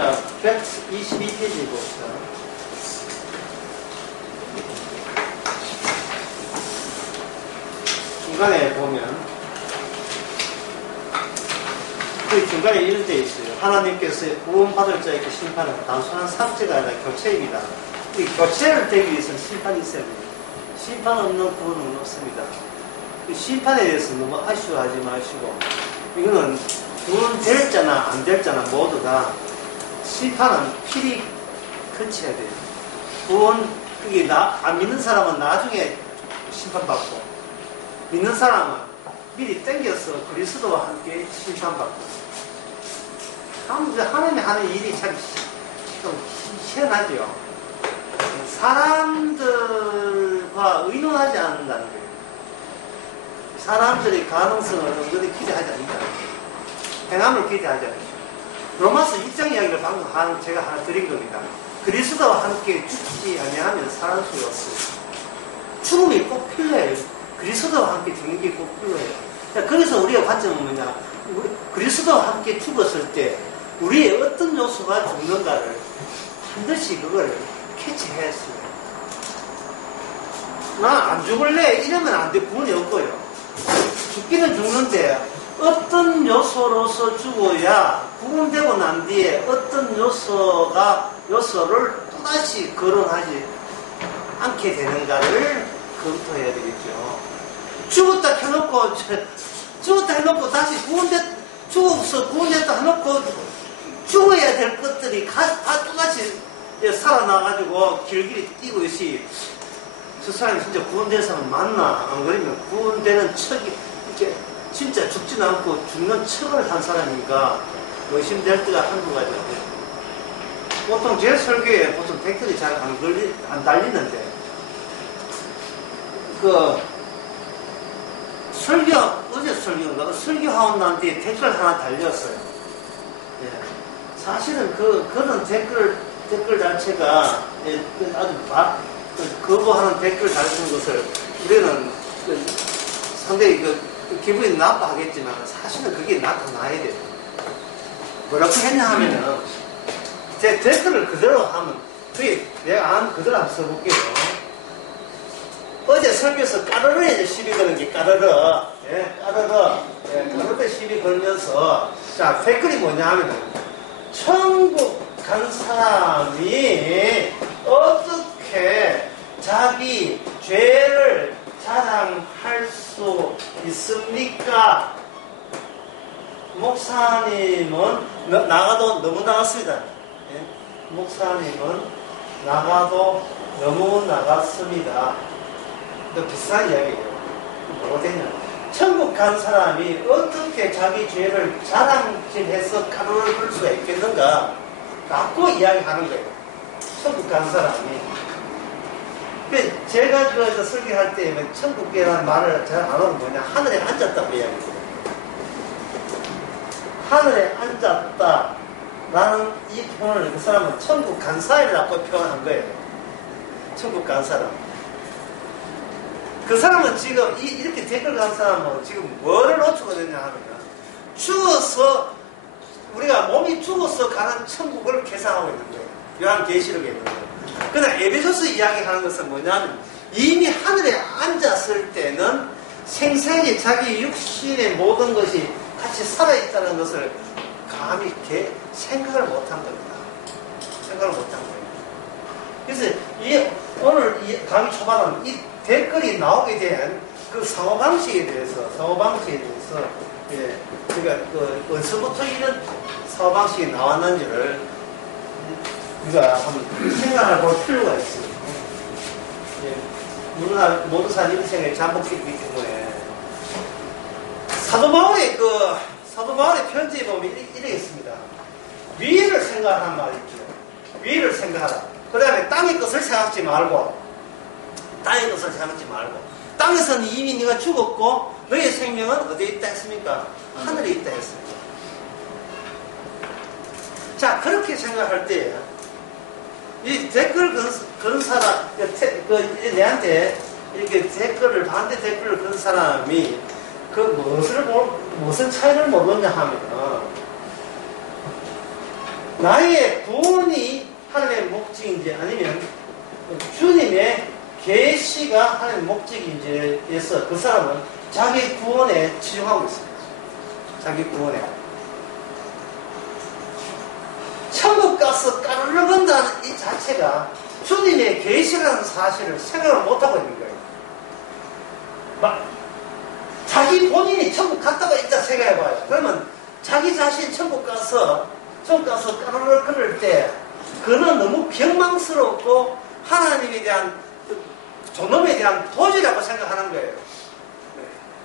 자, 122페이지 봅시다. 중간에 보면, 그 중간에 이런 데 있어요. 하나님께서 구원받을 자에게 심판은 단순한 삭제가 아니라 교체입니다. 이 교체를 되기 위해서는 심판이 있어야 됩니다. 심판 없는 구원은 없습니다. 이 심판에 대해서 너무 아쉬워하지 마시고, 이거는 구원 될 자나 안 될 자나 모두 다 심판은 필히 거쳐야 돼요. 구원, 그게 안 믿는 사람은 나중에 심판받고, 믿는 사람은 미리 땡겨서 그리스도와 함께 심판받고. 하나님이 하는 일이 참 좀 희한하죠. 사람들과 의논하지 않는다는 거예요. 사람들의 가능성을 은근히 기대하지 않는다. 행함을 기대하지 않는다. 로마서 6장 이야기를 방금 제가 하나 드린 겁니다. 그리스도와 함께 죽지 아니하면 살아날 수가 없어요. 죽음이 꼭 필요해요. 그리스도와 함께 죽는 게 꼭 필요해요. 그래서 우리의 관점은 뭐냐? 그리스도와 함께 죽었을 때 우리의 어떤 요소가 죽는가를 반드시 그걸 캐치했어요. 나 안 죽을래? 이러면 안 돼. 구원이 없고요. 죽기는 죽는데 어떤 요소로서 죽어야 구원되고 난 뒤에 어떤 요소를 또다시 거론하지 않게 되는가를 검토해야 되겠죠. 죽었다 해놓고 다시 죽어서 구원됐다 해놓고 죽어야 될 것들이 또다시 살아나가지고 길길이 뛰고 있지. 저 사람이 진짜 구원된 사람 맞나? 안 그러면 구원되는 척이, 이렇게 진짜 죽지는 않고 죽는 척을 한 사람이니까 의심될 때가 한두 가지가 돼요. 보통 제 설교에 보통 댓글이 잘 안 달리는데, 어제 설교인가? 설교하원한테 댓글 하나 달렸어요. 예. 사실은 그런 댓글 자체가, 예, 아주 거부하는 댓글 달리는 것을 우리는 상당히 기분이 나빠하겠지만 사실은 그게 나타나야 돼요. 뭐라고 했냐 하면은, 제 댓글을 그대로 하면, 내가 그대로 한번 써볼게요. 어제 설교에서 까르르에 시비 거는 게 까르르, 까르르 시비 걸면서, 자, 댓글이 뭐냐 하면은, 천국 간 사람이 어떻게 자기 죄를 자랑할 수 있습니까? 목사님은 나가도 너무 나갔습니다. 예? 목사님은 나가도 너무 나갔습니다. 비슷한 이야기예요. 뭐가 되냐? 천국 간 사람이 어떻게 자기 죄를 자랑질해서 가로를 풀 수가 있겠는가? 갖고 이야기하는 거예요. 천국 간 사람이. 근데 제가 설교할 때 천국이라는 말을 잘 안 하면 뭐냐? 하늘에 앉았다고 이야기했어요. 하늘에 앉았다라는 이 표현을 그 사람은 천국 간 사람이라고 표현한 거예요. 천국 간 사람. 그 사람은 지금 이렇게 댓글 간 사람은 지금 뭐를 놓치고 있느냐 하면 우리가 몸이 죽어서 가는 천국을 계산하고 있는 거예요. 요한계시록에 있는 거예요. 그러나 에베소서 이야기하는 것은 뭐냐면 이미 하늘에 앉았을 때는 생생히 자기 육신의 모든 것이 같이 살아있다는 것을 감히 생각을 못한 겁니다. 생각을 못한 거예요. 그래서 오늘 강의 초반은 이 댓글이 나오게 된 그 사고방식에 대해서, 예, 그러니까 어디서부터 이런 사고방식이 나왔는지를 우리가 한번 생각해 볼 필요가 있어요. 예, 누구나 모든 사람 인생에 잠복기이기 때문에 사도 바울의 편지에 보면 이렇게 있습니다. 위를 생각하란 말이 있죠. 위를 생각하라. 그 다음에 땅의 것을 생각하지 말고, 땅에서는 이미 네가 죽었고 너의 생명은 어디에 있다 했습니까? 하늘에 있다 했습니다. 자, 그렇게 생각할 때 이 댓글 그런 사람, 내한테 이렇게 반대 댓글을 그런 사람이 무슨 차이를 모르냐 하면 나의 구원이 하나님의 목적인지 아니면 주님의 계시가 하나님의 목적인지에서 그 사람은 자기 구원에 치중하고 있습니다. 자기 구원에. 천국 가서 까르르 건다는 이 자체가 주님의 계시라는 사실을 생각을 못하고 있는 거예요. 자기 본인이 천국 갔다가 일단 생각해봐요. 그러면 자기 자신 천국 가서 까르르 걸을 때 그는 너무 경망스럽고 하나님에 대한 존엄에 대한 도지라고 생각하는 거예요.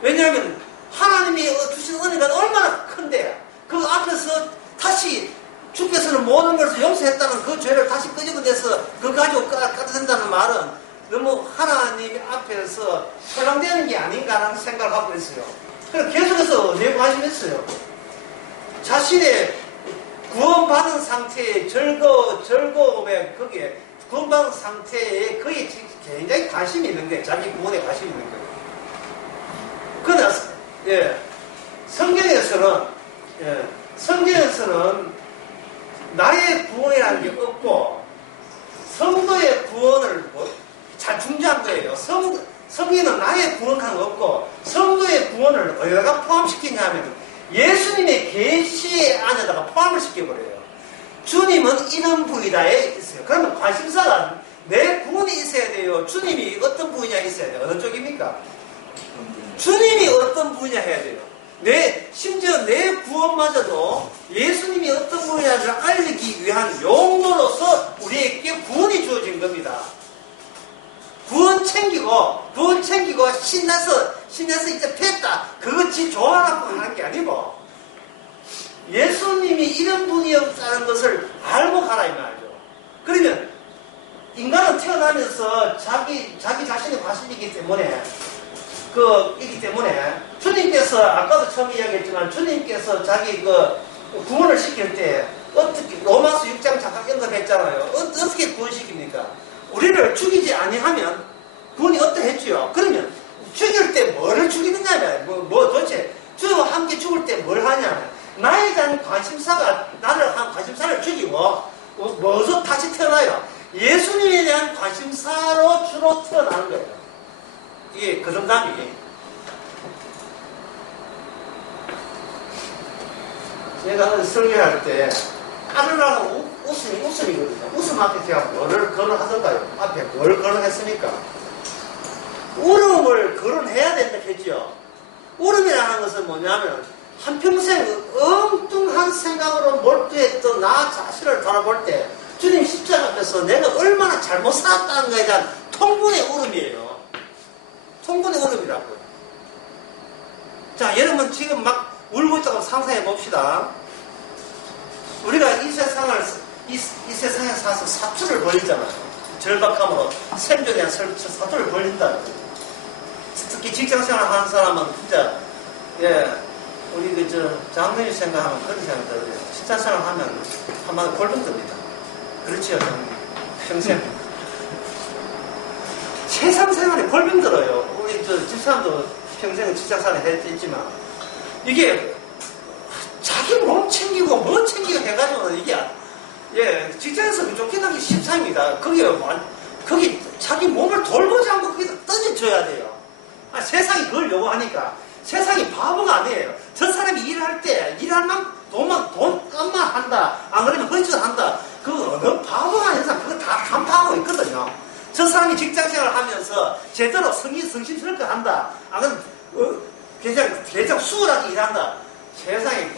왜냐하면 하나님이 주신 은혜가 얼마나 큰데 그 앞에서 다시 주께서는 모든 것을 용서했다는 그 죄를 다시 끄집어내서 그 가지고 까도 된다는 말은 너무 하나님 앞에서 설랑되는 게 아닌가라는 생각을 하고 있어요. 그래서 계속해서 내관심했어요. 자신의 구원받은 상태의 즐거움에 거기에 구원받은 상태에 거기에 굉장히 관심이 있는 거예요. 자기 구원에 관심이 있는 거예요. 그러나 성경에서는 나의 구원이라는 게 없고 성도의 구원을 잘 중요한 거예요. 성경에는 나의 구원은 없고 성도의 구원을 어디다가 포함시키냐면 예수님의 계시의 안에다가 포함을 시켜버려요. 주님은 이런 분이다에 있어요. 그러면 관심사가 내 구원이 있어야 돼요. 주님이 어떤 분이냐 있어야 돼요. 어느 쪽입니까? 주님이 어떤 분이냐 해야 돼요. 심지어 내 구원마저도 예수님이 어떤 분이냐를 알리기 위한 용도로서 우리에게 구원이 주어진 겁니다. 구원 챙기고 신나서 이제 됐다. 그것이 좋아라고 하는 게 아니고 예수님이 이런 분이었다는 것을 알고 가라 이 말이죠. 그러면 인간은 태어나면서 자기 자신의 관심이기 때문에 주님께서 아까도 처음 이야기했지만 주님께서 자기 구원을 시킬 때 어떻게 로마서 6장 잠깐 언급했잖아요. 어떻게 구원시킵니까? 우리를 죽이지 아니하면 구원이 어떠했지요? 그러면 죽일 때 뭐를 죽이느냐면 도대체 주와 함께 죽을 때 뭘 하냐? 나에 대한 관심사가 나를 한 관심사를 죽이고 뭐서 다시 태어나요? 예수님에 대한 관심사로 주로 태어나는 거예요. 이게 그 정답이 제가 설교할 때 까르라고 웃음이거든요. 웃음 앞에 제가 뭐를 거론하던가요? 앞에 뭘 거론했습니까? 울음을 거론해야 된다 했지요. 울음이라는 것은 뭐냐면 한평생 엉뚱한 생각으로 몰두했던 나 자신을 돌아볼 때 주님 십자가 앞에서 내가 얼마나 잘못 살았다는 것에 대한 통분의 울음이에요. 통분의 울음이라고요. 자, 여러분 지금 막 울고 있다고 상상해 봅시다. 우리가 이 세상에 사서 사투를 벌리잖아요. 절박함으로 생존에 대한 사투를 벌린다. 특히 직장생활 하는 사람은 진짜 우리 장로님 생각하면 그런 생각 들어요. 직장생활 하면 한마디 골병 듭니다. 그렇지요, 장로님. 평생. 세상 생활에 골병 들어요. 우리 집사람도 평생 직장생활 했지만 이게 자기 몸 챙기고 뭐 챙기고 해가지고는 이게 직장에서 쫓겨나기 쉽습니다. 거기 자기 몸을 돌보지 않고 거기서 던져줘야 돼요. 세상이 그걸 요구하니까 세상이 바보가 아니에요. 저 사람이 일할 때 일할 만큼 돈값만 한다. 안 그러면 헌짓을 한다. 그거 어느 바보가 아닌 사람 그거 다 간파하고 있거든요. 저 사람이 직장생활을 하면서 제대로 성심스럽게 한다. 안 그러면 대장 수월하게 일한다. 세상에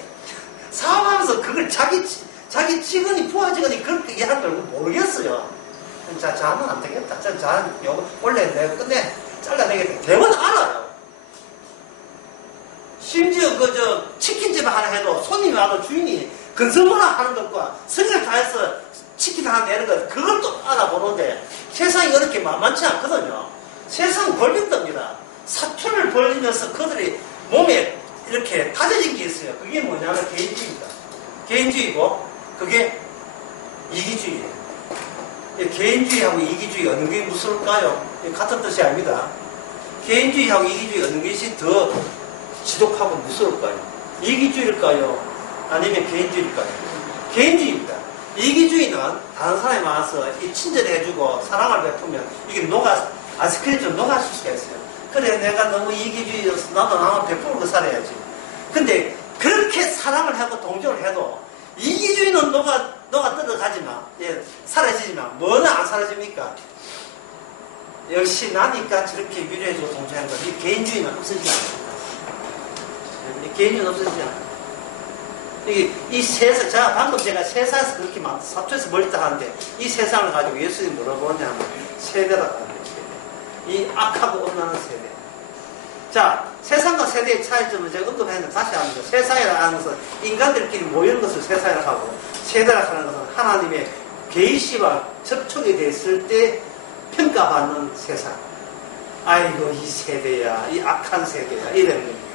사업하면서 그걸 자기 직원이 부하 직원이 그렇게 일하는 걸 모르겠어요. 자 하면 안 되겠다. 자 원래 내가 끝내 잘라내겠다. 대부분 알아요. 심지어 치킨집 하나 해도 손님이 와도 주인이 근성문화 하는 것과 성의를 다해서 치킨 하나 내는 것 그것도 알아보는데 세상이 그렇게 만만치 않거든요. 세상은 벌린답니다. 사투를 벌리면서 그들이 몸에 이렇게 다져진 게 있어요. 그게 뭐냐면 개인주의입니다. 개인주의고 그게 이기주의예요. 개인주의하고 이기주의 어느 게 무서울까요? 같은 뜻이 아닙니다. 개인주의하고 이기주의 어느 것이 더 지독하고 무서울까요? 이기주의일까요? 아니면 개인주의일까요? 개인주의입니다. 이기주의는 다른 사람이 와서 이 친절해주고 사랑을 베푸면 이게 아이스크림 좀 녹아줄 수가 있어요. 그래, 내가 너무 이기주의여서 나도 남을 베풀고 살아야지. 근데 그렇게 사랑을 하고 동정을 해도 이기주의는 녹아 떨어가지만, 예, 사라지지만, 뭐는 안 사라집니까? 역시 나니까 저렇게 위로해주고 동정하는 거. 이 개인주의는 없어지지 않습니다. 이 개인주의는 없어지지 않아요. 이 세상, 방금 제가 세상에서 그렇게 사투에서 멀다 하는데, 이 세상을 가지고 예수님이 뭐라고 하냐면, 세대라고 하는 세대. 이 악하고 엄란한 세대. 자, 세상과 세대의 차이점을 제가 언급했는데 다시 합니다. 세상이라고 하는 것은 인간들끼리 모이는 것을 세상이라고 하고, 세대라고 하는 것은 하나님의 계시와 접촉이 됐을 때 평가받는 세상. 아이고, 이 세대야, 이 악한 세대야, 이런 겁니다.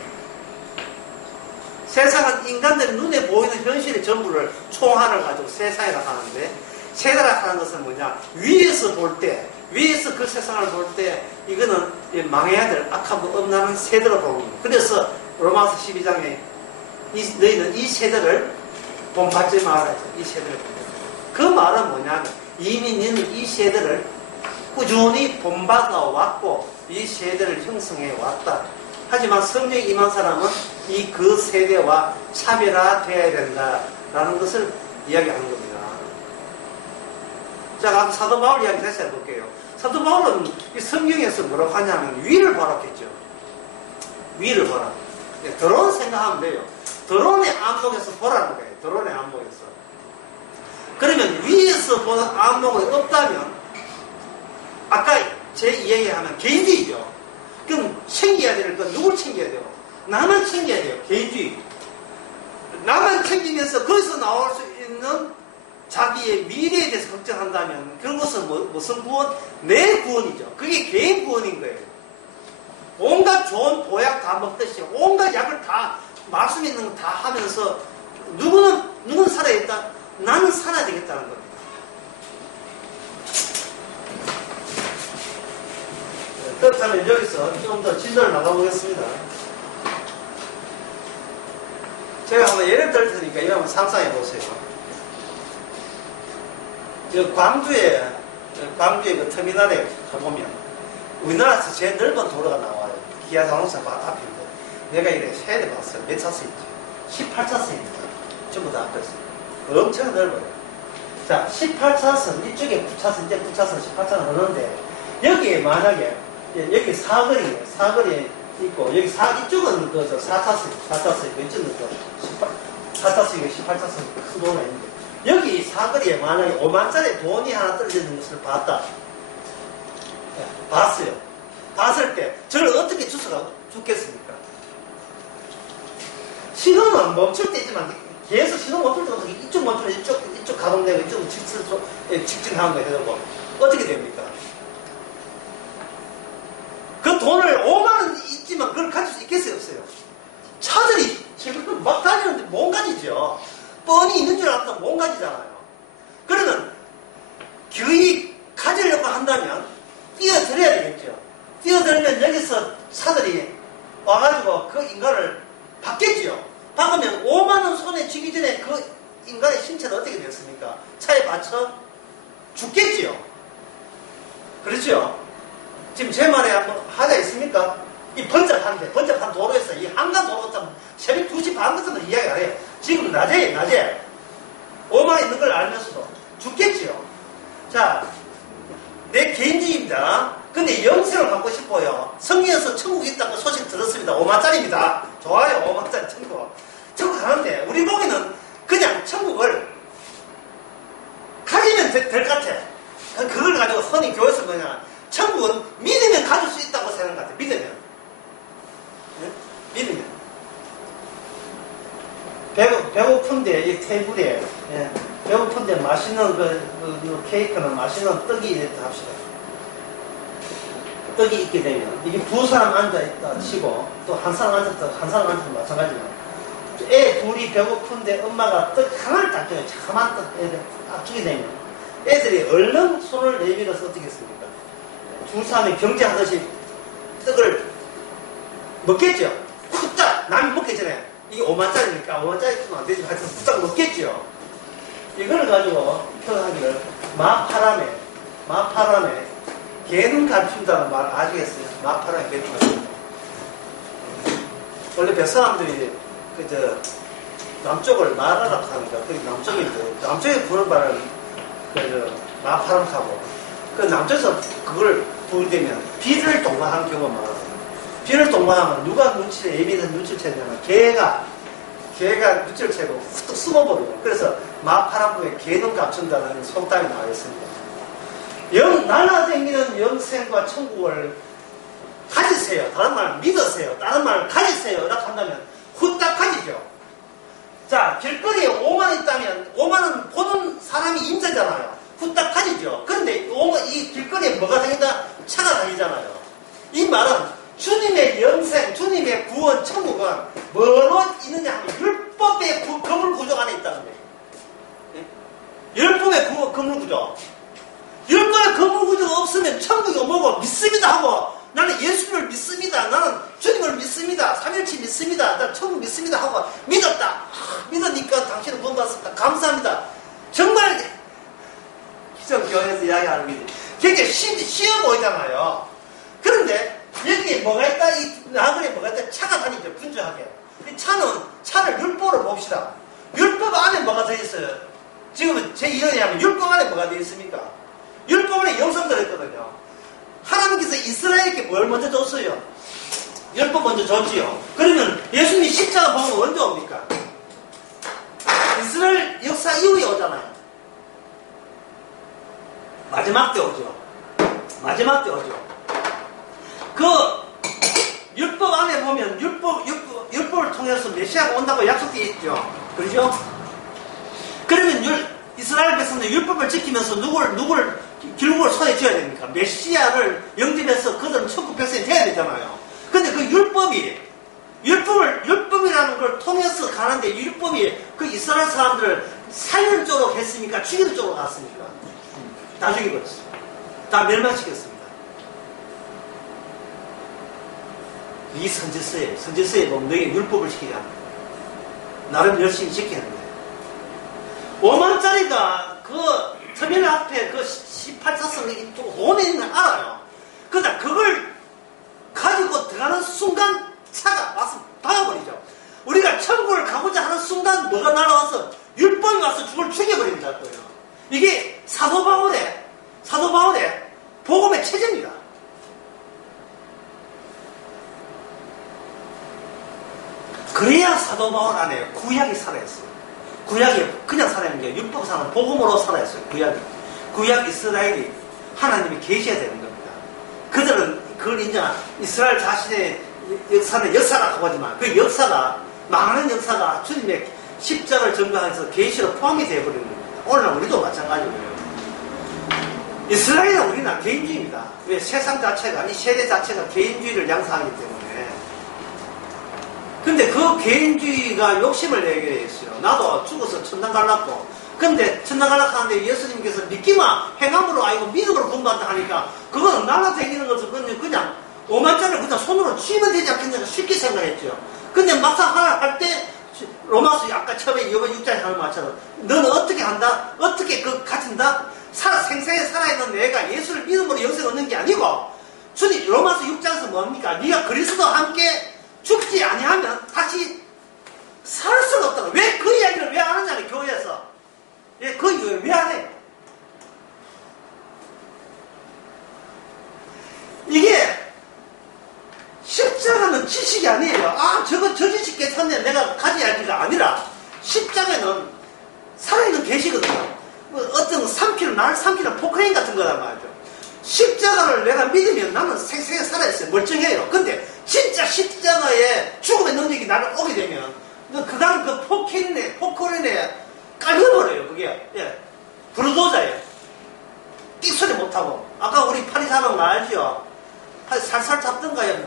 세상은 인간들 눈에 보이는 현실의 전부를 총합을 가지고 세상이라고 하는데, 세대라고 하는 것은 뭐냐? 위에서 볼 때, 위에서 그 세상을 볼 때, 이거는 망해야 될 악하고 엄란한 세대로 보는 거예요. 그래서 로마서 12장에 너희는 이 세대를 본받지 말아야죠. 이 세대를. 그 말은 뭐냐면, 이미 너는 이 세대를 꾸준히 본받아 왔고, 이 세대를 형성해 왔다. 하지만 성령에 임한 사람은 그 세대와 차별화되어야 된다라는 것을 이야기하는 겁니다. 자, 사도 바울 이야기 다시 해볼게요. 사도 바울은 이 성경에서 뭐라고 하냐면 위를 바라겠죠. 위를 보라. 드론 생각하면 돼요. 드론의 안목에서 보라는 거예요. 드론의 안목에서. 그러면 위에서 보는 안목이 없다면 아까 제 이야기하면 개인주의죠. 그럼 챙겨야 될 건 누굴 챙겨야 돼요? 나만 챙겨야 돼요. 개인주의. 나만 챙기면서 거기서 나올 수 있는 자기의 미래에 대해서 걱정한다면 그것은 무슨 구원? 내 구원이죠. 그게 개인 구원인 거예요. 온갖 좋은 보약 다 먹듯이 온갖 약을 다 말씀 있는 거 다 하면서 누구는 살아야겠다. 나는 살아야 되겠다는 겁니다. 그렇다면 여기서 좀 더 진도를 나가보겠습니다. 제가 한번 예를 들 테니까 이거 한번 상상해 보세요. 광주에 그 터미널에 가보면 우리나라에서 제일 넓은 도로가 나와요. 기아 자동차 바로 앞인데 내가 이래 세대 봤어요. 몇 차선인지 18차선입니다. 전부 다 앞에서 엄청 넓어요. 자, 18차선 이쪽에 9차선 이제 9차선 18차선 하는데 여기에 만약에 여기 사거리에 있고 여기 이쪽은 그 4차선 왼쪽은 그 4차선이고 18차선 큰 도로가 있는데 여기 사거리에 만약에 5만짜리 돈이 하나 떨어져 있는 것을 봤다. 봤어요. 봤을 때 저를 어떻게 주소가 죽겠습니까? 신호는 멈출 때 있지만 계속 신호 멈출 때부터 이쪽 멈추면 이쪽 가동되고 이쪽 직진하는 거 해도 어떻게 됩니까? 그 돈을 5만원 있지만 그걸 가질 수 있겠어요? 없어요? 차들이 지금 막 다니는데 못 가지죠. 뻔히 있는 줄 알았다 못 가지잖아요. 그러면 거의 가지려고 한다면 뛰어들어야 되겠죠. 뛰어들면 여기서 차들이 와가지고 그 인간을 받겠죠. 박으면 5만원 손에 쥐기 전에 그 인간의 신체는 어떻게 됐습니까? 차에 받쳐 죽겠지요. 그렇죠? 지금 제 말에 한번 하자 있습니까? 이 번잡한 도로에서 이 한강 도로부터 새벽 2시 반부터는 이야기 안 해요. 지금 낮에 5만원 있는 걸 알면서도 죽겠지요. 자, 내 개인주의입니다. 근데 영생을 갖고 싶어요. 성경에서 천국이 있다고 소식 들었습니다. 5만짜리입니다. 좋아요. 5만짜리 천국. 천국 가는데 우리 보기에는 그냥 천국을 가지면 될 것 같아. 그걸 가지고 흔히 교회에서 그냥 천국은 믿으면 가질 수 있다고 생각하는 것 같아. 믿으면. 네? 믿으면. 배고픈데 이 테이블에 배고픈데 맛있는 그 케이크는 맛있는 떡이 있다 합시다. 떡이 있게 되면 이게 두 사람 앉아있다 치고 또 한 사람 앉았다 한 사람 앉았다 마찬가지로 애 둘이 배고픈데 엄마가 떡 하나를 딱 줘요. 자그마한 떡 애들 딱 주게 되면 애들이 얼른 손을 내밀어서 어떻게 했습니까? 두 사람이 경쟁하듯이 떡을 먹겠죠. 후딱 남이 먹기 전에 이게 5만짜리니까 5만짜리 주면 안 되지만 하여튼 후딱 먹겠죠. 이걸 가지고 표현하기를 마파람에 개는 감춘다는 말 아시겠어요? 마파람에 개는 감춘다. 원래 뱃사람들이 남쪽을 마라라고 하니까 그 남쪽에 부는 말은 마파람하고 그 남쪽에서 그걸 부르되면 비를 동반하는 경우가 많아요. 비를 동반하면 누가 눈치를 예민한 눈치를 채냐면 개가 눈치를 채고 후뚝 숨어버려요. 그래서 마파람부에 개는 감춘다는 속담이 나와 있습니다. 날아다니는 영생과 천국을 가지세요. 다른 말 믿으세요. 다른 말 가지세요. 이렇게 한다면 후딱 가지죠. 자, 길거리에 5만 있다면 5만은 보는 사람이 임자잖아요. 후딱 가지죠. 그런데 이 길거리에 뭐가 다닌다? 차가 다니잖아요. 이 말은 주님의 영생, 주님의 구원, 천국은 뭐로 있느냐 하면 율법의 건물구조 안에 있다는 거예요. 율법의 건물구조. 율법의 건물구조가 없으면 천국이 뭐고 믿습니다 하고 나는 예수님을 믿습니다. 나는 주님을 믿습니다. 삼일치 믿습니다. 나는 천국 믿습니다 하고 믿었다. 믿으니까 당신은 구원 받았습니다. 감사합니다. 정말 기성교회에서 이야기하는 게 굉장히 쉬워 보이잖아요. 그런데 여기에 뭐가 있다? 이 나그네에 뭐가 있다? 차가 다니죠. 분주하게. 이 차를 율법으로 봅시다. 율법 안에 뭐가 들어있어요? 지금은 제 이론에 하면 율법 안에 뭐가 들어있습니까? 율법 안에 영성 들어있거든요. 하나님께서 이스라엘에게 뭘 먼저 줬어요? 율법 먼저 줬지요. 그러면 예수님이 십자가 보면 언제 옵니까? 이스라엘 역사 이후에 오잖아요. 마지막 때 오죠. 그 율법 안에 보면 율법을 통해서 메시아가 온다고 약속되어 있죠. 그렇죠? 그러면 이스라엘 백성들 율법을 지키면서 누굴 길국을 손에 쥐어야 됩니까? 메시아를 영접해서 그들은 천국 백성이 돼야 되잖아요. 근데 그 율법이라는 걸 통해서 가는데 율법이 그 이스라엘 사람들을 살리는 쪽으로 했습니까? 죽이는 쪽으로 갔습니까? 다 죽여버렸어요. 다 멸망시켰습니다. 이 선지서에 보면 너희 율법을 지키지 않는다. 나름 열심히 지켜야 한다. 5만짜리가 그 터미널 앞에 그 18차선 돈에 있는 걸 알아요. 그러다 그걸 가지고 들어가는 순간 차가 와서 박아버리죠. 우리가 천국을 가고자 하는 순간 뭐가 날아와서 율법이 와서 죽여버립니다. 이게 사도 바울의 복음의 체제입니다. 그래야 사도 바울 안에 구약이 살아있어요. 구약이 그냥 살아있는 게 율법 사는 복음으로 살아있어요. 구약 이스라엘이 하나님이 계셔야 되는 겁니다. 그들은 그걸 인정한 이스라엘 자신의 역사는 역사라고 하지만 그 역사가 망하는 역사가 주님의 십자가를 전가해서 계시로 포함이 되어버리는 겁니다. 오늘날 우리도 마찬가지고요. 이스라엘은 우리나라 개인주의입니다. 왜? 세상 자체가, 이 세대 자체가 개인주의를 양성하기 때문에. 근데 그 개인주의가 욕심을 내게 돼 있어요. 나도 죽어서 천당 갈랐고. 근데 천당 갈라고 하는데 예수님께서 믿기만 행함으로 아니고 믿음으로 구원받다 하니까 그거는 날아다니는 것을 그냥 5만짜리를 그냥 손으로 쥐면 되지 않겠냐 쉽게 생각했죠. 근데 막상 하나 할 때 로마서 아까 처음에 이번 6장에 하는 말처럼 너는 어떻게 한다? 어떻게 가진다? 생생에 살아있는 내가 예수를 믿음으로 영생 얻는 게 아니고 주님 로마서 6장에서 뭡니까? 네가 그리스도와 함께 죽지 아니하면 다시 살 수가 없다고. 왜 그 이야기를 왜 안 하냐면 교회에서. 그 이유를 왜 안 해? 이게 십자가는 지식이 아니에요. 저 지식 괜찮네 내가 가져야지가 아니라 십자가는 살아있는 계시거든요. 어떤 날 삼키는 포크레인 같은 거란 말이죠. 십자가를 내가 믿으면 나는 생생하게 살아있어요. 멀쩡해요. 근데 진짜 십자가에 죽음의 능력이 나를 오게 되면 그다음 그 포크레인에 깔려버려요. 그게 불도자예요. 끽소리 못하고. 아까 우리 파리 사람 알죠? 팔 살살 잡던가요.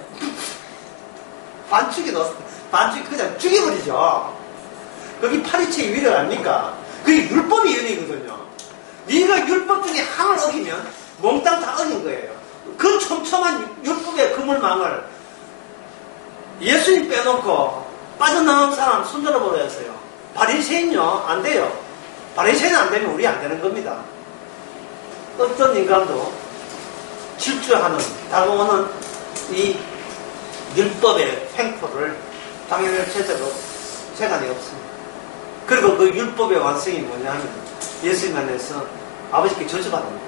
반죽이 그냥 죽여버리죠. 거기 파리채의 위를 압니까? 그게 율법의 연이거든요. 네가 율법 중에 하나를 어기면 몽땅 다 어긴 거예요. 그 촘촘한 율법의 그물망을 예수님 빼놓고 빠져나온 사람 손들어 보라 했어요. 바리새인요 안 돼요. 바리새인이 안 되면 우리 안 되는 겁니다. 어떤 인간도 질주하는, 다가오는 이 율법의 횡포를 당연히 재간이 없습니다. 그리고 그 율법의 완성이 뭐냐면 예수님 안에서 아버지께 저주받는 거예요.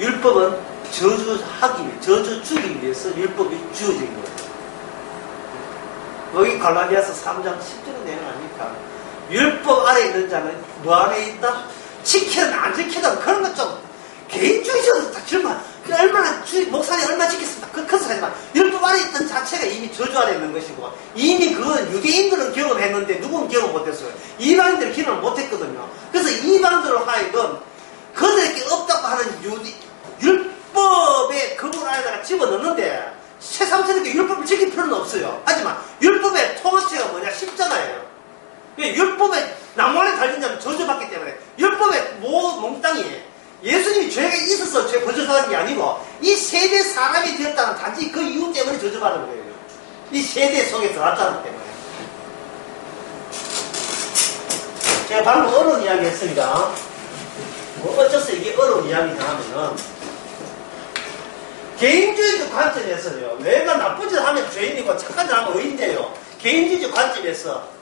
율법은 저주 주기 위해서 율법이 주어진 거예요. 여기 갈라디아서 3장 10절의 내용 아닙니까? 율법 아래 있는 자는 뭐 안에 있다? 지키든 안 지키든 그런 것 좀 개인주의적으로 다 질문. 얼마나 목사님 얼마나 지켰습니까? 그것은 하지만 율법 아래 있던 자체가 이미 저주 아래 있는 것이고 이미 그건 유대인들은 경험했는데 누구는 경험 못했어요. 이방인들은 경험을 못했거든요. 그래서 이방인들로 하여금 그들에게 없다고 하는 율법의 그물 안에다가 집어넣는데 새삼스럽게 율법을 지킬 필요는 없어요. 하지만 율법의 통합체가 뭐냐? 십자가예요. 율법에 나무 안에 달린 자는 저주받기 때문에 율법의 몽땅이 예수님이 죄가 있어서 죄 거저주하는 게 아니고 이 세대 사람이 되었다는 단지 그 이유 때문에 저주받은 거예요. 이 세대 속에 들어왔다는 때문에. 제가 방금 어려운 이야기 했습니다. 뭐 어째서 이게 어려운 이야기냐 하면은 개인주의적 관점에서요. 내가 나쁜 짓을 하면 죄인이고 착한 짓을 하면 의인데요. 개인주의적 관점에서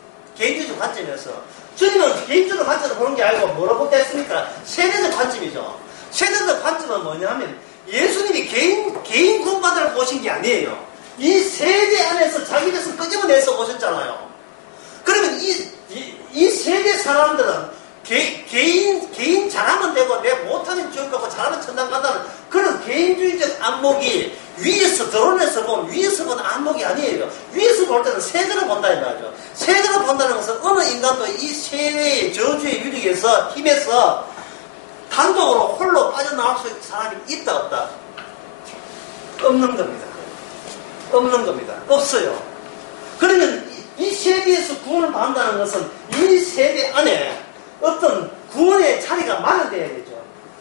주님은 개인적으로 관점으로 보는 게 아니고 뭐라고 했습니까? 세대적 관점이죠. 세대적 관점은 뭐냐 하면 예수님이 개인 구원받으러 보신 게 아니에요. 이 세대 안에서 자기 것을 끄집어내서 보셨잖아요. 그러면 이 세대 사람들은 개인 잘하면 되고 내 못하면 지옥 가고 잘하면 천당 간다는 그런 개인주의적 안목이 위에서 드러내서 보면 위에서 보는 안목이 아니에요. 위에서 볼 때는 세대로 본다 이 말이죠. 세대로 본다는 것은 어느 인간도 이 세대의 저주의 유력에서 힘에서 단독으로 홀로 빠져나올 수 있는 사람이 있다 없다? 없는 겁니다. 없는 겁니다. 없어요. 그러면 이 세대에서 구원을 받는다는 것은 이 세대 안에 어떤 구원의 자리가 마련돼야 되죠.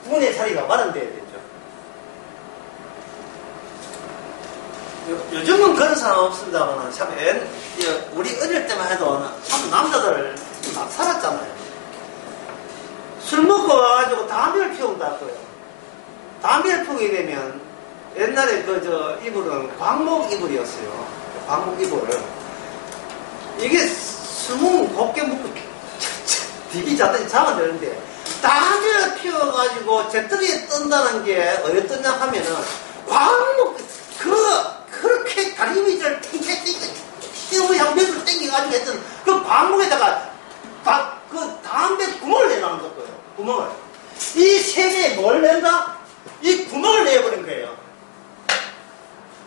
구원의 자리가 마련돼야 되죠. 요즘은 그런 사람 없습니다만 참 우리 어릴 때만 해도 참 남자들 막 살았잖아요. 술 먹고 와가지고 담배를 피운다고요. 담배를 피우게 되면 옛날에 이불은 광목 이불이었어요. 광목 이불을 이게 숨은 곱게 묶고 디비 자든지 자면 되는데 담배를 피워가지고 재떨이에 뜬다는 게 어렸더냐 하면은 광목 그렇게 다리미를 땡겨 양배를 땡겨가지고 했던 그 광목에다가 그 담배 구멍을 내놓은 거예요. 구멍을. 이 세대에 뭘 낸다? 이 구멍을 내버린 거예요.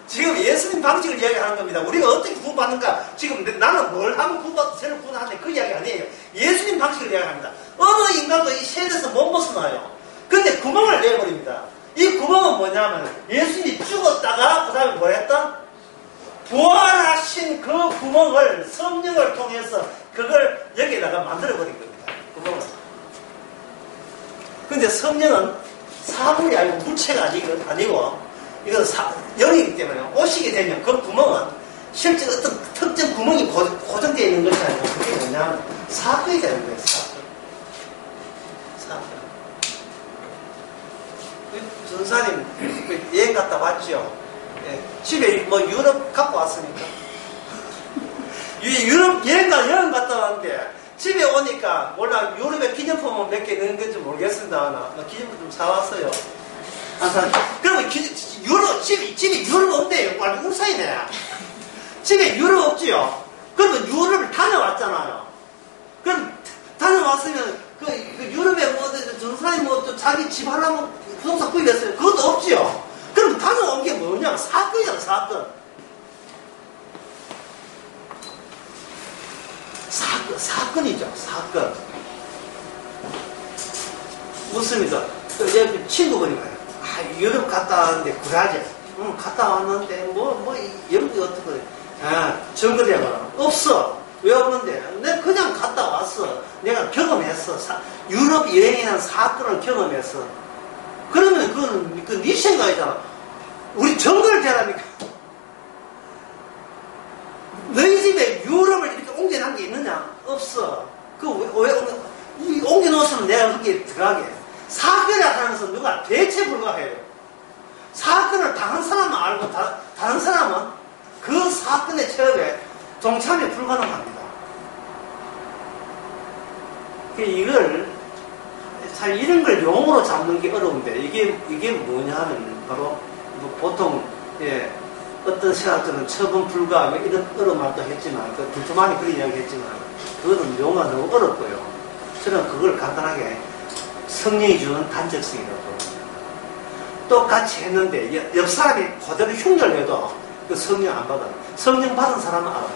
지금 예수님 방식을 이야기하는 겁니다. 우리가 어떻게 구원받는가? 지금 나는 뭘 하면 새로 구원하는데 그 이야기 아니에요. 예수님 방식을 이야기합니다. 어느 인간도 이 세대에서 못 벗어나요. 근데 구멍을 내버립니다. 이 구멍은 뭐냐면 예수님이 죽었다가 그 다음에 뭐 했다? 부활하신 그 구멍을 성령을 통해서 그걸 여기다가 만들어버린 겁니다. 구멍을. 근데 성령은 사물이 아니고 물체가 아니고 이건 영이기 때문에 오시게 되면 그 구멍은 실제 어떤 특정 구멍이 고정되어 있는 것이 아니고 그게 뭐냐면 사건이 되는 거예요. 사건. 전사님 여행 갔다 왔죠? 예. 집에 유럽 갖고 왔으니까 유럽 여행 갔다 왔는데 집에 오니까 몰라 유럽에 기념품은 몇 개 넣은 건지 모르겠습니다. 기념품 좀 사왔어요. 그러면 집에 유럽 없대요. 완전 울산이네. 집에 유럽 없지요. 그러면 유럽을 다녀왔잖아요. 그럼 다녀왔으면 그 유럽에 전사님 또 자기 집 하려면 부동산 구입했어요. 그것도 없지요. 그럼 다녀온 게 뭐냐면 사건이잖아. 사건이죠. 사건. 묻습니다. 제 친구분이 말이에요. 유럽 갔다 왔는데 그러지. 갔다 왔는데 여기 어떻게 정거대가 없어. 왜 없는데? 내가 그냥 갔다 왔어. 내가 경험했어. 유럽 여행이라는 사건을 경험했어. 그러면 그건 네 생각이잖아. 우리 정거대라니까. 너희 집에 유럽을 이렇게 옮겨난 게 있느냐? 없어. 왜 옮겨놓으면 내가 거기에 들어가게. 사건을 하는 것은 누가 대체 불가해요. 사건을 당한 사람은 알고 다른 사람은 그 사건의 체험에 동참이 불가능합니다. 이걸 참 이런 걸 용어로 잡는 게 어려운데 이게 뭐냐면 바로 보통 어떤 신학들은 처분 불가 이런 어려운 말도 했지만 그 두툼하게 그런 이야기 했지만 그거는 용어가 너무 어렵고요. 저는 그걸 간단하게 성령이 주는 단적성이라고 똑같이 했는데 옆 사람이 그대로 흉내내도 그 성령 안 받아. 성령 받은 사람은 알아.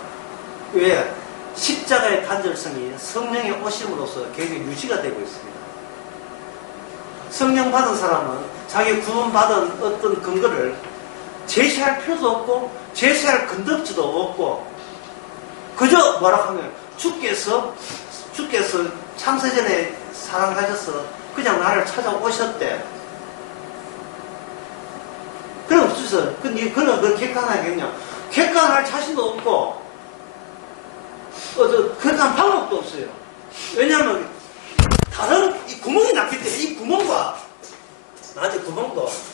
왜? 십자가의 단절성이 성령의 오심으로써 계속 유지가 되고 있습니다. 성령 받은 사람은 자기 구원받은 어떤 근거를 제시할 필요도 없고 제시할 근덕지도 없고 그저 뭐라 하면 주께서 창세전에 사랑하셔서 그냥 나를 찾아오셨대. 그럼 없어서 그는 그걸 객관하겠냐? 객관할 자신도 없고 객관 방법도 없어요. 왜냐하면 다른 이 구멍이 났기 때문에 이 구멍과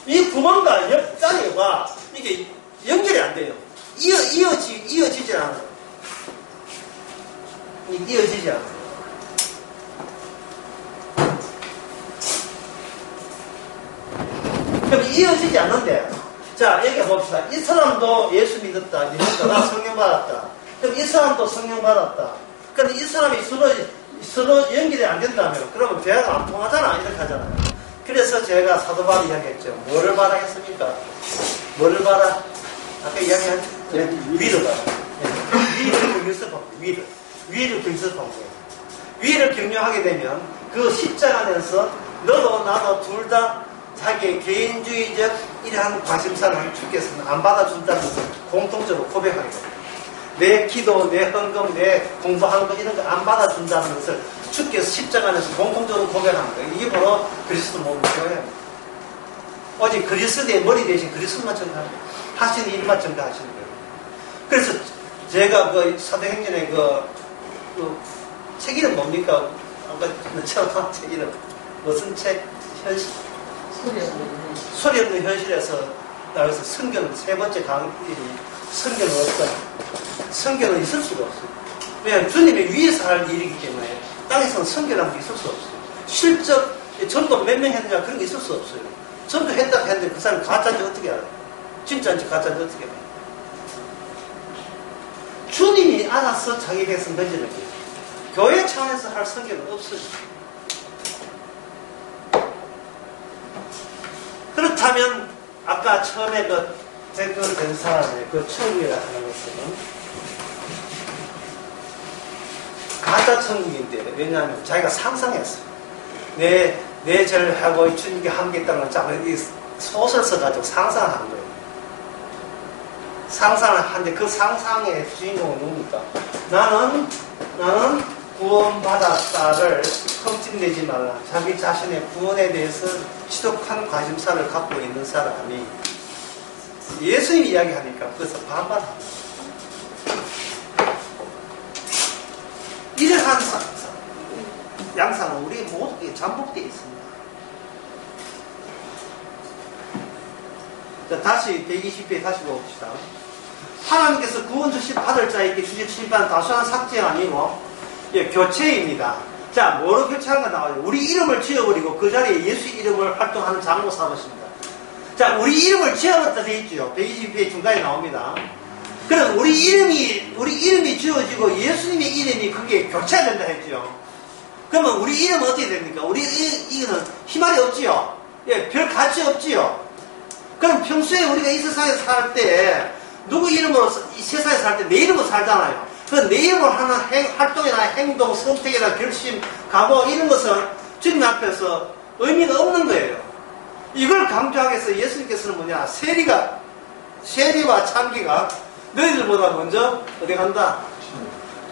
이 구멍과 옆자리가 이게 연결이 안 돼요. 이어지지 않아요. 이어지지 않아요. 그럼 이어지지 않는데, 자, 얘기해 봅시다. 이 사람도 예수 믿었다. 나 성령 받았다. 그럼 이 사람도 성령 받았다. 그럼 이 사람이 서로 연결이 안 된다면, 그러면 대화가 안 통하잖아. 이렇게 하잖아요. 그래서 제가 사도 바울이 이야기했죠. 뭐를 바라겠습니까? 뭐를 바라? 아까 이야기한 위를 바라. 위를 경습하고, 위를 경습하고. 위를 경유하게 되면 그 십자가 안에서 너도 나도 둘 다 자기의 개인주의적 이러한 관심사를 주께서는 안 받아준다는 것을 공통적으로 고백하게 됩니다. 내 기도, 내 헌금, 내 공부하는 거 이런 거 안 받아준다는 것을 주께서 십자가 안에서 공통적으로 고백하는 거예요. 이게 바로 그리스도 몸의 교회입니다. 오직 그리스도의 머리 대신 그리스도만 전가합니다. 하시는 일만 전가하시는 거예요. 그래서 제가 그 사도행전의 그 책 이름 뭡니까? 아까 처음 한 책 이름 무슨 책? 현실? 소리 없는 현실에서 나와서 성경은 세 번째 강의이 성경은 어떤 성경은 있을 수가 없어요. 왜냐하면 주님의 위에서 할 일이기 때문에 땅에서는 성경이라는 게 있을 수 없어요. 실적 전도 몇 명 했느냐 그런 게 있을 수 없어요. 전도 했다 했는데 그 사람이 가짜인지 어떻게 알아요? 진짜인지 가짜인지 어떻게 알아요? 주님이 알아서 자기 백성 던지는 거예요. 교회 차원에서 할 성경은 없어요. 그렇다면 아까 처음에 그 댓글 사람의 그 천국이라 하는 것은 가짜 천국인데 왜냐하면 자기가 상상했어요. 내 죄를 하고 주님께 함께했다는 걸 소설 써가지고 상상을 한 거예요. 상상을 하는데 그 상상의 주인공은 누굽니까? 나는 구원받았다를 흠집내지 말라. 자기 자신의 구원에 대해서 지독한 관심사를 갖고 있는 사람이 예수님이 이야기하니까 그것을 반발합니다. 이러한 양상은 우리 모두에 잠복되어 있습니다. 자, 다시 120페이지 다시 봅시다. 하나님께서 구원 주실 받을 자에게 주실 바는 다수한 삭제가 아니고 교체입니다. 자, 뭐로 교체하는가 나와요? 우리 이름을 지어버리고 그 자리에 예수 이름을 활동하는 장로 삼으십니다. 자, 우리 이름을 지어버렸다 되어 있죠. 120페이지 중간에 나옵니다. 그럼 우리 이름이 지어지고 예수님의 이름이 그게 교체된다 했죠. 그러면 우리 이름은 어떻게 됩니까? 우리 이거는 희망이 없지요. 별 가치 없지요. 그럼 평소에 우리가 이 세상에 살 때 누구 이름으로 이 세상에 살 때 내 이름으로 살잖아요. 그 내 이름으로 하는 활동이나 행동, 선택이나 결심, 각오 이런 것은 주님 앞에서 의미가 없는 거예요. 이걸 강조하기 위해서 예수님께서는 뭐냐? 세리와 참기가 너희들보다 먼저 어디 간다?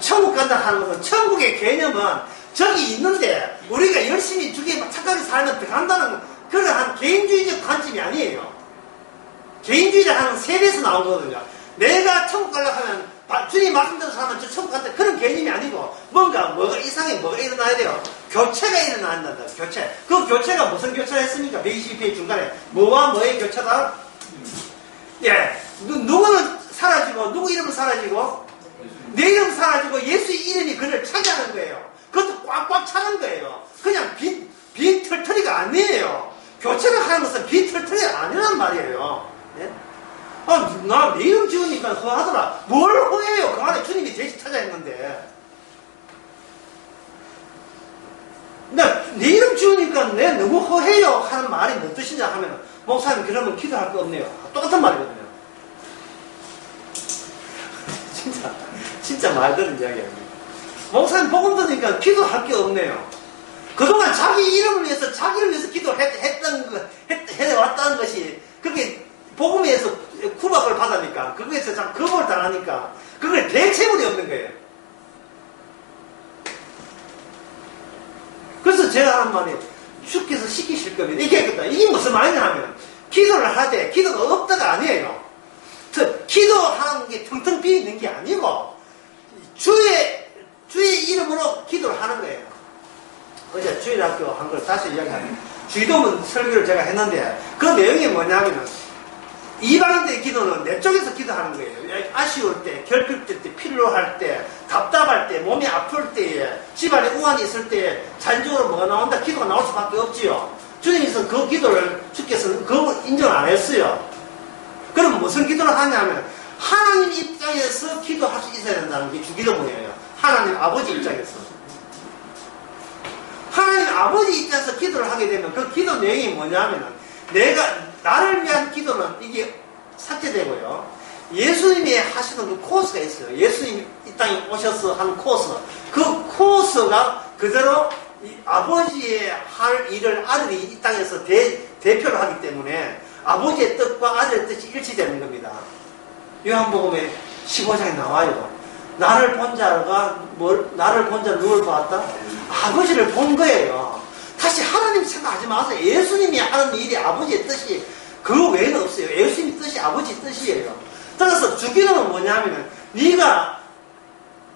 천국 간다 하는 것은 천국의 개념은 저기 있는데 우리가 열심히 주기에 착하게 살면 들어간다는 그러한 개인주의적 관점이 아니에요. 개인주의를 하는 세례에서 나오거든요. 내가 천국 가려고 하면 주님 말씀대로 살면 저 천국 간다. 그런 개념이 아니고, 뭐가 이상해, 뭐가 일어나야 돼요. 교체가 일어나야 된다, 교체. 그 교체가 무슨 교체를 했습니까? 120회 중간에. 뭐와 뭐의 교체다? 예. 누구는 사라지고, 누구 이름은 사라지고, 내 이름 사라지고, 예수의 이름이 그를 차지하는 거예요. 그것도 꽉꽉 차는 거예요. 그냥 빈 털털이가 아니에요. 교체를 하는 것은 빈 털털이가 아니란 말이에요. 예? 나 내 이름 지으니까 허하더라. 뭘 허해요? 그 안에 주님이 대신 찾아했는데. 내 이름 지으니까 내 너무 허해요 하는 말이 무슨 뜻이냐 하면, 목사님 그러면 기도할 거 없네요. 똑같은 말이거든요. 진짜 말들은 이야기예요. 목사님 복음 들으니까 기도할 게 없네요. 그동안 자기 이름을 위해서, 자기를 위해서 해왔다는 것이, 그게 복음에 의해서 구박을 받으니까, 그거에서 참 거부를 당하니까, 그걸 대체물이 없는 거예요. 그래서 제가 하는 말이, 주께서 시키실 거면 이게 무슨 말이냐 하면, 기도를 하되, 기도가 없다가 아니에요. 기도하는 게 텅텅 비어 있는 게 아니고, 주의 이름으로 기도를 하는 거예요. 어제 주일학교 한 걸 다시 이야기하면, 주의도문 설교를 제가 했는데, 그 내용이 뭐냐면은, 이방인들의 기도는 내 쪽에서 기도하는 거예요. 아쉬울 때, 결핍될 때, 필요할 때, 답답할 때, 몸이 아플 때에, 집안에 우환이 있을 때에, 자연적으로 뭐가 나온다? 기도가 나올 수밖에 없지요. 주님께서 그 기도를, 주께서는 그걸 인정 안 했어요. 그럼 무슨 기도를 하냐면, 하나님 입장에서 기도할 수 있어야 된다는 게 주기도문이에요. 하나님 아버지 입장에서. 하나님 아버지 입장에서 기도를 하게 되면 그 기도 내용이 뭐냐면은, 나를 위한 기도는 이게 삭제되고요. 예수님이 하시는 그 코스가 있어요. 예수님 이 땅에 오셔서 한 코스. 그 코스가 그대로 아버지의 할 일을 아들이 이 땅에서 대표를 하기 때문에 아버지의 뜻과 아들의 뜻이 일치되는 겁니다. 요한복음에 15장에 나와요. 나를 본 자가 누굴 보았다? 아버지를 본 거예요. 다시 하나님 생각하지 마세요. 예수님이 하는 일이 아버지의 뜻이 그 외에는 없어요. 예수님 뜻이 아버지 뜻이에요. 따라서 주기도는 뭐냐면은, 네가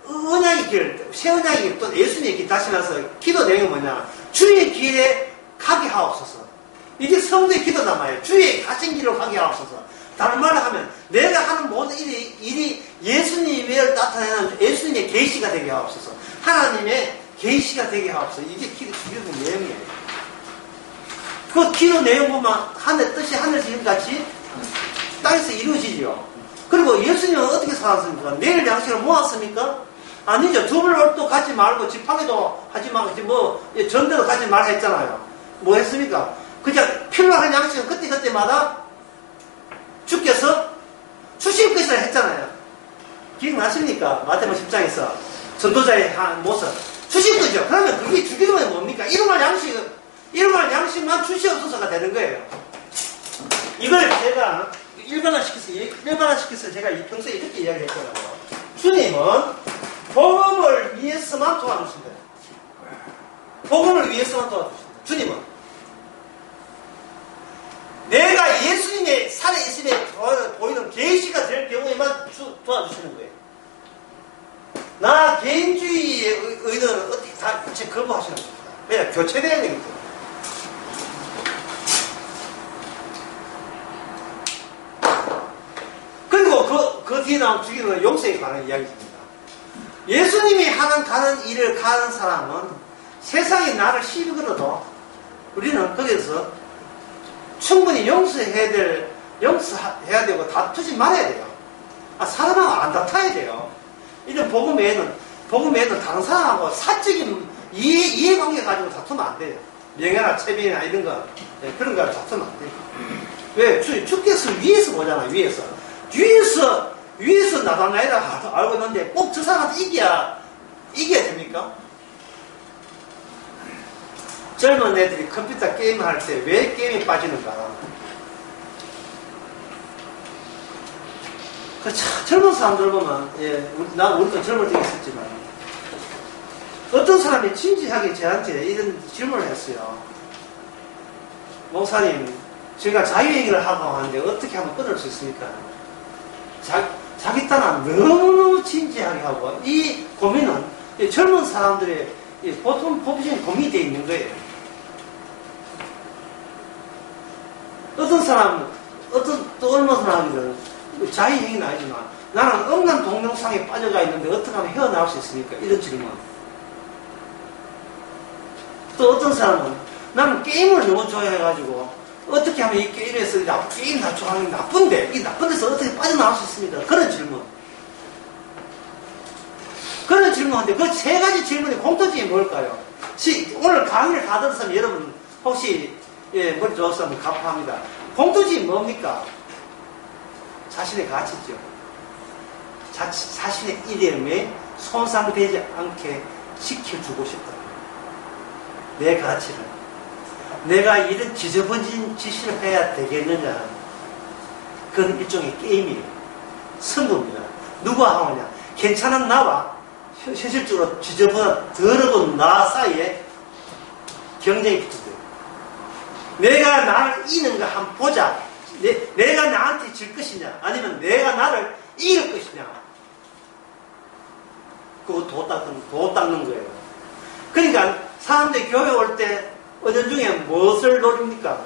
언약의 길, 새 언약의 길, 또 예수님의 길 다시 나서 기도 내용이 뭐냐? 주의 길에 가게 하옵소서. 이게 성도의 기도단 말이에요. 주의 가신 길로 가게 하옵소서. 다른 말로 하면, 내가 하는 모든 일이 예수님을 나타내는 예수님의 계시가 되게 하옵소서. 하나님의 계시가 되게 하옵소서. 이게 기도 내용이에요. 그 기도 내용 보면 뜻이 하늘에서 이름같이 땅에서 이루어지죠. 그리고 예수님은 어떻게 살았습니까? 내일 양식을 모았습니까? 아니죠. 두불 또 가지 말고 지팡이도 하지 말고 전대도 가지 말라 했잖아요. 뭐 했습니까? 그냥 필요한 양식은 그때마다 주께서 주실 것이라 했잖아요. 기억나십니까? 마태복음 10장에서 전도자의 한 모습 주실 거죠. 그러면 그게 주기도문이 뭡니까? 일용할 양식만 주시옵소서가 되는 거예요. 이걸 제가 일반화시켜서 제가 평소에 이렇게 이야기했더라고요. 주님은 복음을 위해서만 도와주신다. 복음을 위해서만 도와주신다. 주님은 내가 예수님의 살아있음에 보이는 계시가 될 경우에만 도와주시는 거예요. 나 개인주의의 의도는 어떻게 다 거부하시는 겁니다. 왜냐? 교체돼야 되기 때문에. 그리고 그 뒤에 나온 주기도는 용서에 관한 이야기입니다. 예수님이 가는 일을 가는 사람은 세상이 나를 시비 걸어도 우리는 거기서 충분히 용서해야 되고 다투지 말아야 돼요. 사람하고 안 다퉈야 돼요. 이런 복음 외에는 다른 사람하고 사적인 이해관계 가지고 다투면 안 돼요. 명예나 체면이나 이런 거, 그런 거 다투면 안 돼요. 왜? 주께서 위에서 보잖아요, 위에서 나다나이라 알고 있는데 꼭 저 사람한테 이겨야 됩니까? 젊은 애들이 컴퓨터 게임 할 때 왜 게임에 빠지는가? 젊은 사람들 보면, 우리도 젊을 때 있었지만, 어떤 사람이 진지하게 저한테 이런 질문을 했어요. 목사님, 제가 자유얘기를 하고 하는데 어떻게 하면 끊을 수 있습니까? 자기 딴은 너무너무 진지하게 하고, 이 고민은 이 젊은 사람들의 보통 법적인 고민이 되어 있는 거예요. 어떤 사람은, 또 얼마 사람들은 자의행위는 아니지만, 나는 엄난 동영상에 빠져가 있는데 어떻게 하면 헤어나올 수 있습니까? 이런 질문. 또 어떤 사람은, 나는 게임을 너무 좋아해가지고, 어떻게 하면 이 게임에서 게임 좋아하는 게 나쁜데, 이 나쁜 데서 어떻게 빠져나올 수 있습니까? 그런 질문. 그런 질문인데, 그 세 가지 질문의 공통점이 뭘까요? 오늘 강의를 다 들었으면 여러분, 혹시, 머리 좋았으면 감사합니다. 공통점이 뭡니까? 자신의 가치죠. 자신의 이름에 손상되지 않게 지켜주고 싶다. 내 가치를. 내가 이런 지저분진 짓을 해야 되겠느냐. 그건 일종의 게임이에요. 승부입니다. 누가 하느냐. 괜찮은 나와 현실적으로 지저분한 더러운 나 사이에 경쟁이 붙어요. 내가 나를 이기는 거 한번 보자. 내가 나한테 질 것이냐 아니면 내가 나를 이길 것이냐. 그거 도 닦는 거예요. 그러니까 사람들이 교회 올 때 은연중에 무엇을 노립니까?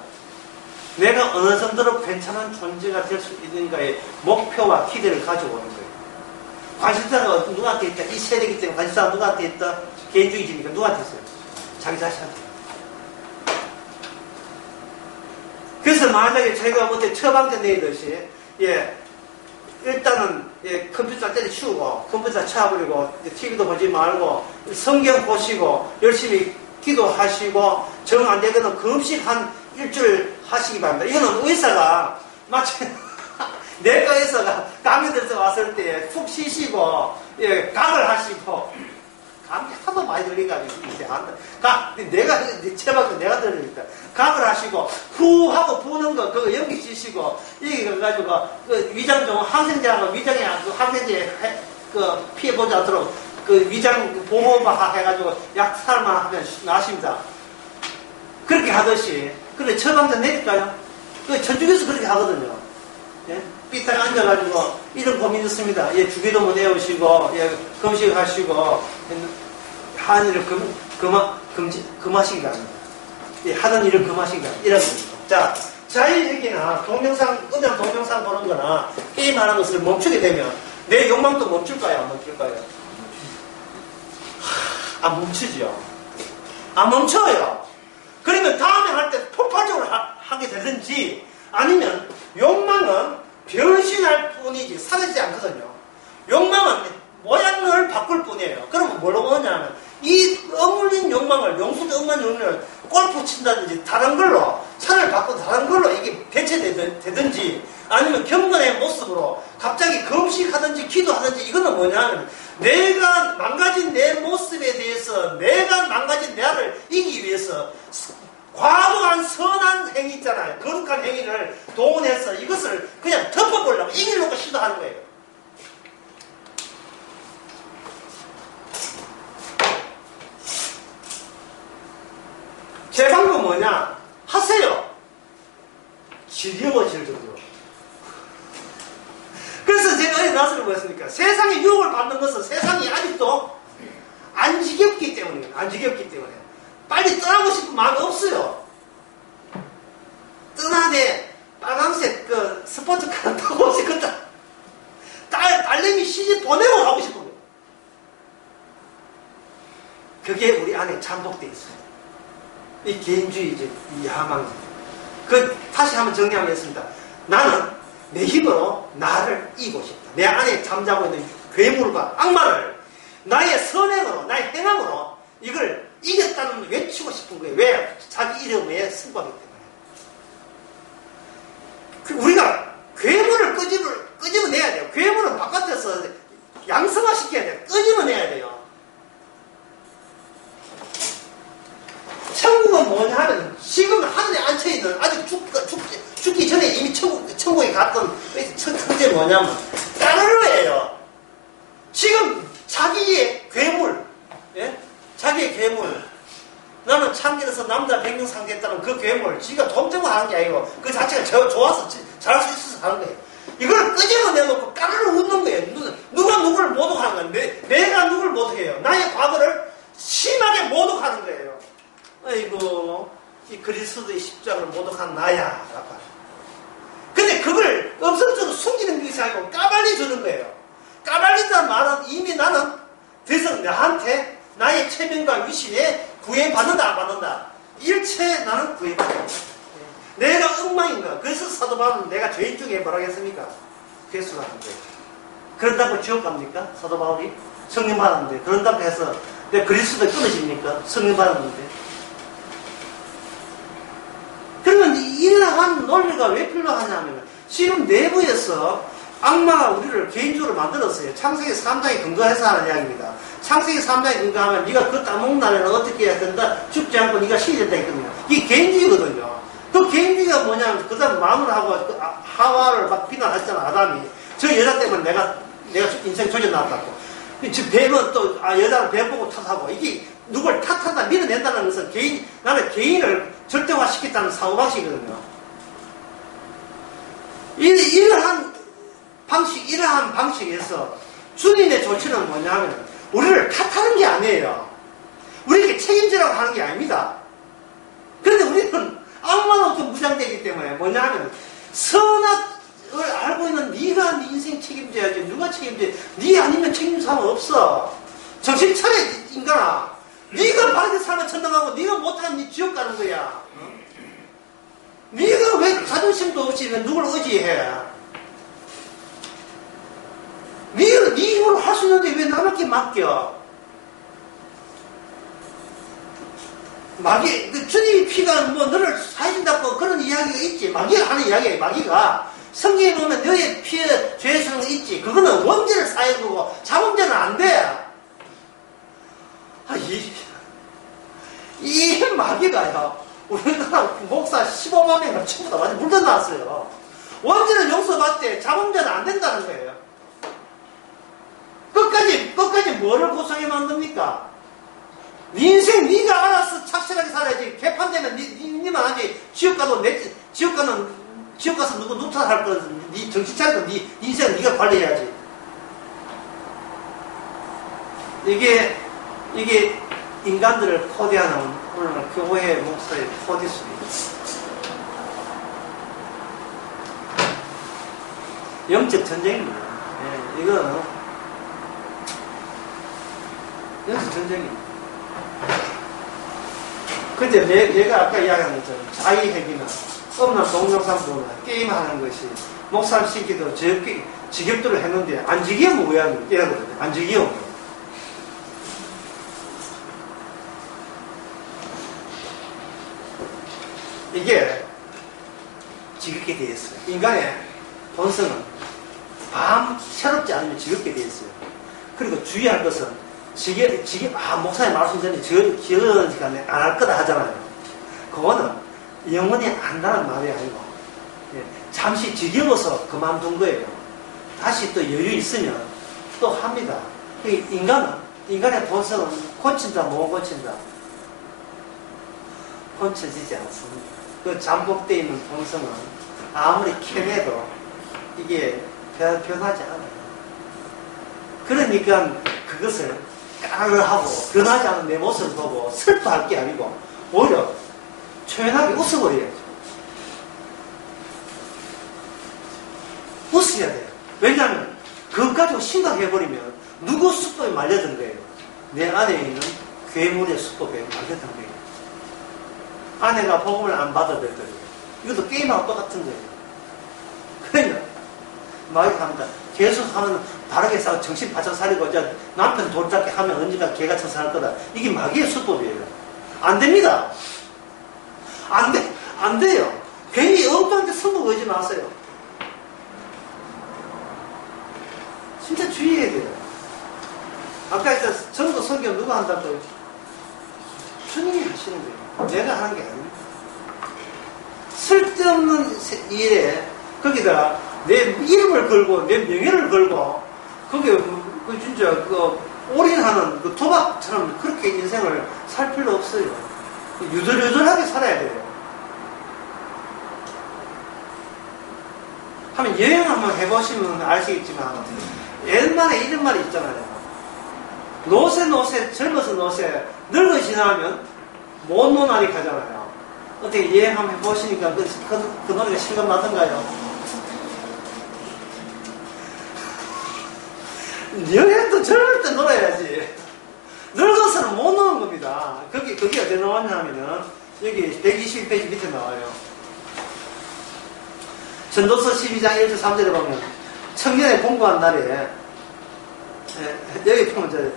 내가 어느 정도로 괜찮은 존재가 될 수 있는가의 목표와 기대를 가지고 오는 거예요. 관심사가 누구한테 있다? 이 세대이기 때문에 관심사가 누구한테 있다? 개인주의지니까 누구한테 있어요? 자기 자신한테. 그래서 만약에 저희가 그때 처방전 내듯이, 일단은, 컴퓨터 때려치우고, 컴퓨터 쳐버리고, TV도 보지 말고, 성경 보시고, 열심히 기도하시고, 정 안 되거든 금식 한 일주일 하시기 바랍니다. 이거는 의사가, 마치, 내과 의사가 감기 들어서 왔을 때 푹 쉬시고, 각을 하시고, 감기 하도 많이 걸려가지고, 이제 안 돼. 내가 들으니까. 각을 하시고, 후 하고 부는 거, 그거 연기 찌시고, 이게 가지고, 그 위장 항생제하고 위장에, 그 항생제, 피해보지 않도록, 그 위장 보호막 해가지고, 약 살만 하면 나십니다. 그렇게 하듯이, 그래, 처방전 내릴까요? 그 전주교에서 그렇게 하거든요. 예? 삐딱 앉아가지고, 이런 고민이 있습니다. 주기도 못 외우시고, 금식하시고, 하는 일을 금하시기가 아닙니다. 하던 일을 금하시기가 아닙니다. 이런 겁니다. 자, 자의행위나 음양 동영상 보는 거나, 게임하는 것을 멈추게 되면, 내 욕망도 멈출까요? 안 멈출까요? 안 멈추죠. 안 멈춰요. 그러면 다음에 할 때 폭발적으로 하게 되든지, 아니면 욕망은 변신할 뿐이지 사라지지 않거든요. 욕망은 모양을 바꿀 뿐이에요. 그러면 뭐라고 하냐면 이 억눌린 욕망을, 용수도 억만 욕망을 골프 친다든지 다른 걸로 차를 바꿔 다른 걸로 이게 대체되든지, 아니면 경건의 모습으로 갑자기 금식하든지 기도하든지, 이거는 뭐냐면 내가 망가진 내 모습에 대해서, 내가 망가진 나를 이기기 위해서 과도한 선한 행위 있잖아요. 거룩한 행위를 동원해서 이것을 그냥 덮어보려고, 이기려고 시도하는 거예요. 제 방법은 뭐냐? 하세요. 지겨워질 정도로. 그래서 제가 어디 나서를 뭐였습니까? 세상에 유혹을 받는 것은 세상이 아직도 안 지겹기 때문이에요. 안 지겹기 때문에. 빨리 떠나고 싶은 마음이 없어요. 떠나되 빨간색 스포츠카 타고 싶었다. 딸내미 시집 보내고 하고 싶은 거예요. 그게 우리 안에 잠복되어 있어요. 이 개인주의죠. 이 야망. 다시 한번 정리하겠습니다. 나는 내 힘으로 나를 이기고 싶다. 내 안에 잠자고 있는 괴물과 악마를 나의 선행으로, 나의 행함으로 이걸 이겼다는 외치고 싶은 거예요. 왜? 자기 이름에 승부하기 때문에. 우리가 괴물을 끄집어내야 돼요. 괴물은 바깥에서 양성화시켜야 돼요. 끄집어내야 돼요. 천국은 뭐냐 하면, 지금 하늘에 앉혀있는, 아직 죽기 전에 이미 천국에 갔던 천재 뭐냐면 까르르예요. 지금 자기의 괴물, 자기의 괴물, 나는 참견해서 남자 100명 상대했다는 그 괴물, 지가 돈 때문에 하는 게 아니고 그 자체가 좋아서 잘할 수 있어서 하는 거예요. 이걸 끄집어내놓고 까르르 웃는 거예요. 누가 누구를 모독하는 거예요. 내가 누구를 모독해요. 나의 과거를 심하게 모독하는 거예요. 아이고, 이 그리스도의 십자가를 모독한 나야. 근데 그걸 음성적으로 숨기는 것이 아니고 까발려 주는 거예요. 까발린다는 말은 이미 나는 더 이상 나한테 나의 체면과 위신에 구애받는다 안 받는다. 일체 나는 구애받는다. 내가 엉망인가. 그래서 사도 바울은 내가 죄인 중에 뭐라고 했습니까? 괴수라는 거예요. 그런다고 지옥 갑니까? 사도 바울이? 성령 받았는데. 그런다고 해서 내 그리스도에 끊어집니까? 성령 받았는데. 그러면 이러한 논리가 왜 필요하냐면 지금 내부에서 악마가 우리를 개인적으로 만들었어요. 창세기 3장에 근거해서 하는 이야기입니다. 창세기 3장에 근거하면 네가 그 따먹는 날에는 어떻게 해야 된다? 죽지 않고 네가 신이됐다 했거든요. 이게 개인주의거든요. 그 개인주의가 뭐냐면 그 다음 마음을 하고 그 하와를 막 비난했잖아. 아담이. 저 여자 때문에 내가 인생 조져놨다고. 즉 뱀은 또 여자를 뱀 보고 탓하고 이게 누굴 탓한다 밀어낸다는 것은 나는 개인을 절대화시켰다는 사고방식이거든요. 이러한 방식에서 주님의 조치는 뭐냐면 우리를 탓하는 게 아니에요. 우리에게 책임지라고 하는 게 아닙니다. 그런데 우리는 악마로부터 무장되기 때문에 뭐냐면 선악을 알고 있는 네가 네 인생 책임져야지. 누가 책임져? 네 아니면 책임 사람 없어. 정신 차려 인간아. 네가 바르게 살면 천당 가고 네가 못하면 네 지옥 가는 거야. 네가 왜 자존심도 없이 왜 누굴 의지해? 네 힘으로 할 수 있는데 왜 남에게 맡겨? 주님의 피가 뭐 너를 사해준다고 그런 이야기가 있지. 마귀가 하는 이야기예요. 마귀가 성경에 보면 너의 피에 죄의 성이 있지. 그거는 원죄를 사해주고 자범죄는 안 돼. 이 마귀가요. 우리나라 목사 15만 명을 전부 다 완전 물든 나왔어요. 원죄는 용서받되 자범죄는 안 된다는 거예요. 끝까지 뭐를 고상해 만듭니까? 네 인생 네가 알아서 착실하게 살아야지. 개판되면 니만 하지. 지옥 가서 누구 누탓할 거지. 네 정신 차리고 네 인생 네가 관리해야지. 이게 인간들을 코디하는 오늘 교회 목사의 코디수입니다. 영적 전쟁입니다. 예, 이거는 영적 전쟁입니다. 근데 내가 아까 이야기한 것처럼 자의행위나 없는 동영상보나 게임하는 것이 목사를 시키도 지겹도록 했는데 안 지겨우면 왜 하는 거예요? 이러거든요. 안 지겨우면. 이게 지겹게 되어 있어요. 인간의 본성은 새롭지 않으면 지겹게 되어 있어요. 그리고 주의할 것은 목사님 말씀대로 지겨우니까 안 할 거다 하잖아요. 그거는 영원히 안다는 말이 아니고 잠시 지겨워서 그만둔 거예요. 다시 또 여유 있으면 또 합니다. 인간의 본성은 고친다 못 고친다 고쳐지지 않습니다. 그 잠복되어 있는 본성은 아무리 캐내도 이게 변하지 않아요. 그러니까 그것을 까르르하고 변하지 않은 내 모습을 보고 슬퍼할 게 아니고 오히려 초연하게 웃어버려야죠. 웃어야 돼요. 왜냐하면 그것 가지고 심각해버리면 누구 수법에 말려든 거예요? 내 안에 있는 괴물의 수법에 말려든 거예요. 아내가 복음을 안 받아들거든요. 이것도 게임하고 똑같은 거예요. 그러면 마귀가 합니다. 계속 하면 바르게 싸고 정신 바짝 차리고 남편 돌잡기 하면 언젠가 개같이 살 거다. 이게 마귀의 수법이에요. 안 됩니다. 안 돼요. 괜히 엉뚱한데 선거 걸지 마세요. 진짜 주의해야 돼요. 아까 했던 전도 성경 누가 한다고요? 주님이 하시는 거예요. 내가 하는 게 아닙니다. 쓸데없는 일에 거기다 내 이름을 걸고 내 명예를 걸고 거기에 진짜 올인하는 도박처럼 그렇게 인생을 살 필요 없어요. 유들유들하게 살아야 돼요. 하면 여행 한번 해보시면 아시겠지만 옛말에 이런 말이 있잖아요. 노세 젊어서 노세 늙어 지나면 못 노나리 가잖아요. 어떻게 여행 한번 해보시니까 그 노래가 실감 나던가요? 여행도 젊을 때 놀아야지. 늙어서는 못 노는 겁니다. 그게 어디 나왔냐면은 여기 121페이지 밑에 나와요. 전도서 12장 1절 3절에 보면 청년의 공부한 날에 여기 보면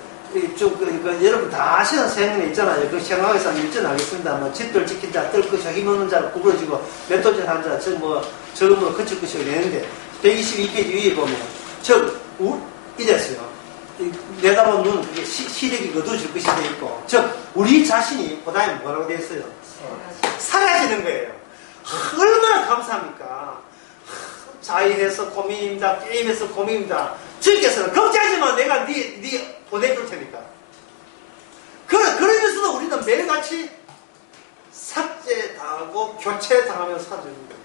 여러분 다 아시는 생각이 있잖아요. 그 생각에서 일전하겠습니다. 뭐 집들 지킨 자, 뜰 것이고 힘없는 자를 구부러지고 맷돌질 한 자, 저금으로 그칠 것이고 이랬는데 122페이지 위에 보면 이랬어요. 내다본 눈, 그게 시력이 어두워질 것이 되어 있고, 우리 자신이, 그 다음에 뭐라고 되어 있어요? 사라지는 거예요. 얼마나 감사합니까? 자일에서 고민입니다. 게임에서 고민입니다. 주께서는 걱정하지 마. 내가 네 보내줄 테니까. 그러면서도 우리는 매일같이 삭제당하고 교체당하며 살아줍니다.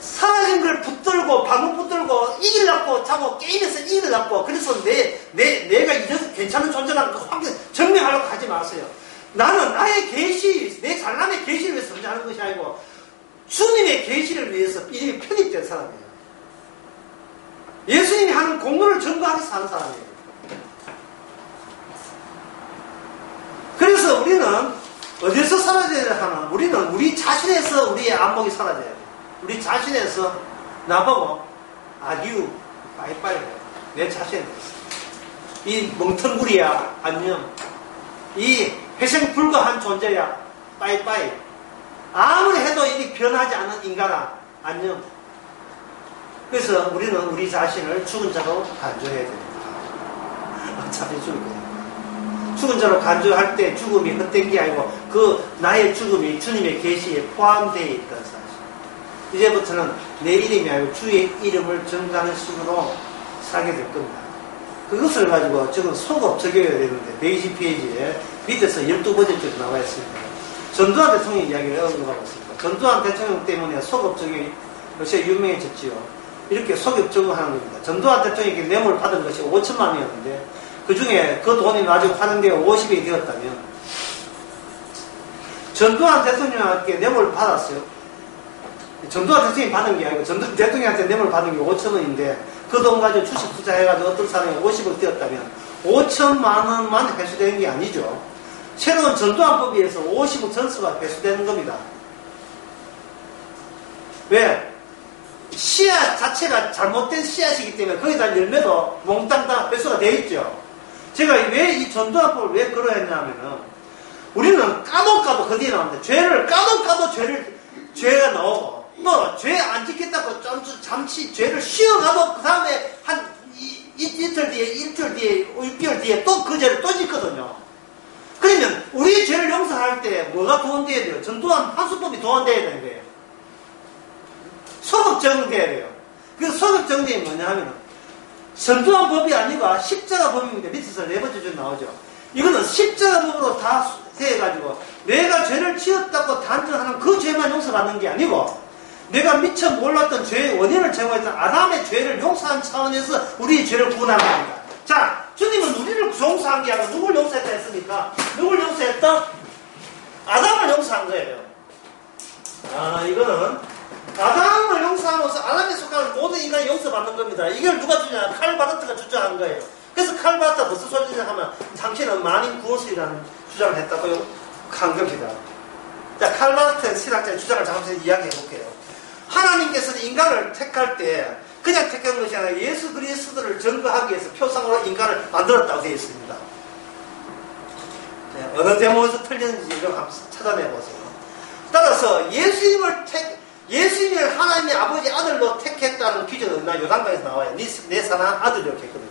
사라진 걸 붙들고 방금 붙들고 이기려고 자고 게임에서 이기려고 그래서 내가 이래서 괜찮은 존재라는 걸 확 증명하려고 하지 마세요. 나는 나의 계시, 내 잘남의 계시를 위해서 존재하는 것이 아니고 주님의 계시를 위해서 이름이 편입된 사람이에요. 예수님이 하는 공로를 전가하기 위해서 하는 사람이에요. 그래서 우리는 어디서 사라져야 하나? 우리는 우리 자신에서 우리의 안목이 사라져야 돼요. 우리 자신에서 나보고 아듀 빠이빠이 내 자신에 대해서 이 멍텅구리야 안녕, 이 회생 불가한 존재야 빠이빠이, 아무리 해도 이 변하지 않은 인간아 안녕. 그래서 우리는 우리 자신을 죽은 자로 간주해야 됩니다. 어차피 죽을 거니까. 죽은 자로 간주할 때 죽음이 헛된 게 아니고 그 나의 죽음이 주님의 계시에 포함되어 있던 사실. 이제부터는 내 이름이 아니고 주의 이름을 정하는 식으로 살게 될 겁니다. 그것을 가지고 지금 소급 적용해야 되는데 120페이지에 밑에서 12번째쯤 나와 있습니다. 전두환 대통령 이야기를 언급하고 있습니다. 전두환 대통령 때문에 소급 적용이 요새 유명해졌지요. 이렇게 소급 적용하는 겁니다. 전두환 대통령에게 뇌물 받은 것이 5천만 원이었는데 그 중에 그 돈이 나중에 환원되어 50억이 되었다면 전두환 대통령에게 뇌물 받았어요. 전두환 대통령이 받은 게 아니고 전두환 대통령한테 뇌물 받은 게 5천 원인데 그 돈 가지고 주식 투자해가지고 어떤 사람이 50억 되었다면 5천만 원만 회수되는 게 아니죠. 새로운 전두환법에 의해서 50억 전수가 회수되는 겁니다. 왜? 씨앗 자체가 잘못된 씨앗이기 때문에 거기다 열매도 몽땅 다 회수가 되어 있죠. 제가 왜 이 전두환법을 왜 그러했냐면은 우리는 까도 거기에 나옵니다. 죄를 까도 죄가 나오고 또 죄 안 지켰다고 잠시 죄를 쉬어가도 그 다음에 한 이틀 뒤에 일주일 뒤에 6개월 뒤에 또 그 죄를 또 짓거든요. 그러면 우리 죄를 용서할 때 뭐가 도움돼야 돼요? 전두환 환수법이 도움돼야 되는 거예요. 소급 적용돼야 돼요. 그 소급 적용이 뭐냐 하면 전두환 법이 아니고 십자가 법입니다. 밑에서 네 번째 줄 나오죠. 이거는 십자가 법으로 다 해가지고 내가 죄를 지었다고 단정하는 그 죄만 용서받는 게 아니고 내가 미처 몰랐던 죄의 원인을 제거했던 아담의 죄를 용서한 차원에서 우리의 죄를 구원하는 겁니다. 자, 주님은 우리를 용서한 게 아니라 누굴 용서했다 했습니까? 누굴 용서했다? 아담을 용서한 거예요. 이거는 아담을 용서하면서 아담에 속하는 모든 인간이 용서받는 겁니다. 이걸 누가 주냐? 칼 바르트가 주장한 거예요. 그래서 칼 바르트가 무슨 소리냐 하면 당신은 만인 구원술이라는 주장을 했다고 한 겁니다. 자, 칼 바르트 신학자의 주장을 잠시 이야기해 볼게요. 하나님께서는 인간을 택할 때 그냥 택한 것이 아니라 예수 그리스도를 증거하기 위해서 표상으로 인간을 만들었다고 되어 있습니다. 어느 대목에서 틀렸는지 이걸 한번 찾아내보세요. 따라서 예수님을 하나님의 아버지 아들로 택했다는 기준은 나 요단강에서 나와요. 내 사랑한 아들 이렇게 했거든요.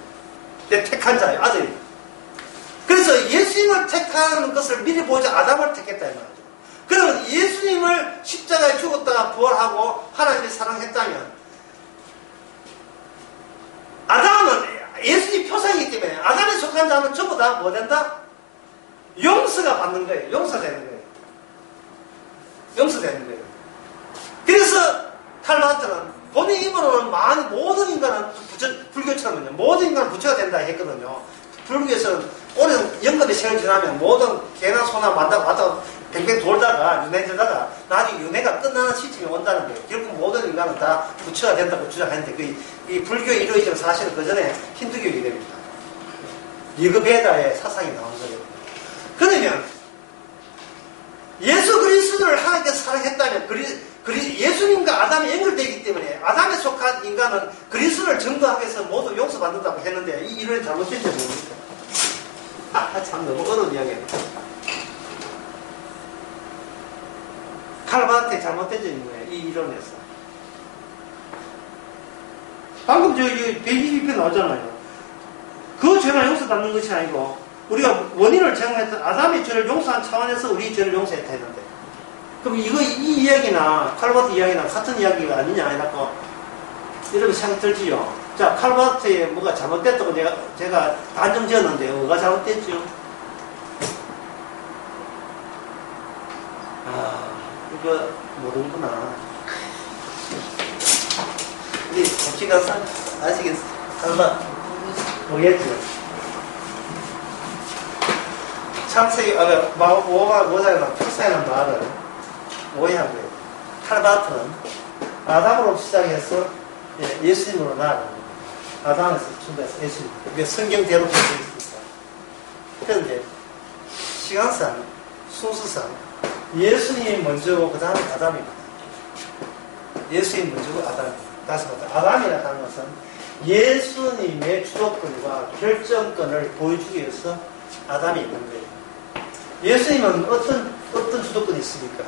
내 택한 자예요. 아들이. 그래서 예수님을 택하는 것을 미리 보자 아담을 택했다 이 말이죠. 그럼 예수님을 십자가에 죽었다가 부활하고 하나님의 사랑했다면 아담은 예수님 표상이기 때문에 아담에 속한 자는 전부 다 뭐 된다? 용서가 받는 거예요. 용서되는 거예요. 용서되는 거예요. 그래서 모든 인간은 불교처럼요. 모든 인간은 부처가 된다 했거든요. 불교에서는 오랜 영겁의 세월 지나면 모든 개나 소나 왔다 뱅뱅 돌다가 윤회되다가 나중에 윤회가 끝나는 시점이 온다는 거예요. 결국 모든 인간은 다 부처가 된다고 주장하는데 이 불교의 이루어지는 사실은 그 전에 힌두교이기 됩니다. 리그베다의 사상이 나온 거예요. 그러면 예수 그리스도를 하나님께서 사랑했다면 예수님과 아담이 연결되기 때문에 아담에 속한 인간은 그리스도를 증거하기 위해서 모두 용서받는다고 했는데 이 이론이 잘못된 점이 뭡니까? 참 너무 어려운 이야기예요. 칼바한테 잘못된 점이 뭐예요? 이 이론에서. 방금 저기 122편 나오잖아요. 그 죄만 용서받는 것이 아니고 우리가 원인을 제공했던 아담의 죄를 용서한 차원에서 우리 죄를 용서했다 했는데 그럼 이 이야기나 칼바트 이야기나 같은 이야기가 아니냐 해갖고 여러분 생각 들지요? 자, 칼바트에 뭐가 잘못됐다고 제가 단정 지었는데 뭐가 잘못됐죠? 이거 모르는구나. 우리 혹시가 아시겠어요? 칼바트 모르겠죠? 창세기, 모자가 출생하는 말을 오해한 거예요. 칼바트는 아담으로 시작해서 예수님으로 나아가는 거예요. 아담에서 출발해서 예수님. 이게 성경대로 되어 있습니다. 그런데 시간상, 순서상 예수님이 먼저고 그 다음에 아담입니다. 예수님이 먼저고 아담입니다. 다시 말해서 아담이라고 하는 것은 예수님의 주도권과 결정권을 보여주기 위해서 아담이 있는 거예요. 예수님은 어떤 주도권이 있습니까?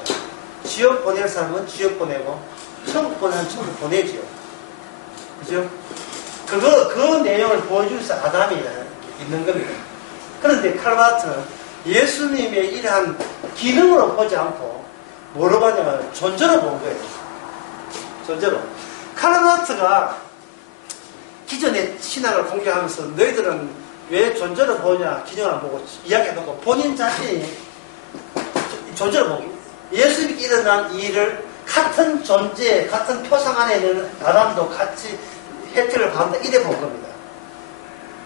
지옥 보낼 사람은 지옥 보내고 천국 보내는 사람은 천국 보내지요. 그죠? 그 내용을 보여주기 위해서 아담이 있는 겁니다. 그런데 칼바트는 예수님의 이러한 기능으로 보지 않고 뭐로 보냐면 존재로 본 거예요. 존재로. 칼바트가 기존의 신학을 공개하면서 너희들은 왜 존재를 보냐, 기능을 안 보고 이야기해놓고 본인 자신이 존재를 보고 예수님이 일어난 일을 같은 존재, 같은 표상 안에 있는 아담도 같이 혜택을 받는다 이래 본 겁니다.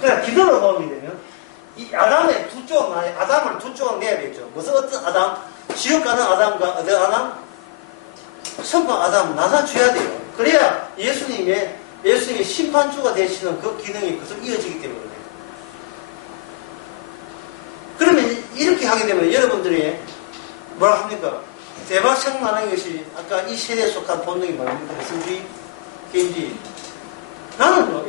그러니까 기능을 보게 되면 이 아담의 두 쪽, 아담을 두 쪽을 내야 되죠. 무슨 어떤 아담, 지옥 가는 아담과 어떤 아담, 성공 아담 나눠줘야 돼요. 그래야 예수님의 심판주가 되시는 그 기능이 계속 이어지기 때문에 그래요. 그러면 이렇게 하게 되면 여러분들이 뭐라 합니까? 대박 생각나는 것이 아까 이 세대에 속한 본능이 뭡니까? 핵심주의, 개인주의. 나는요,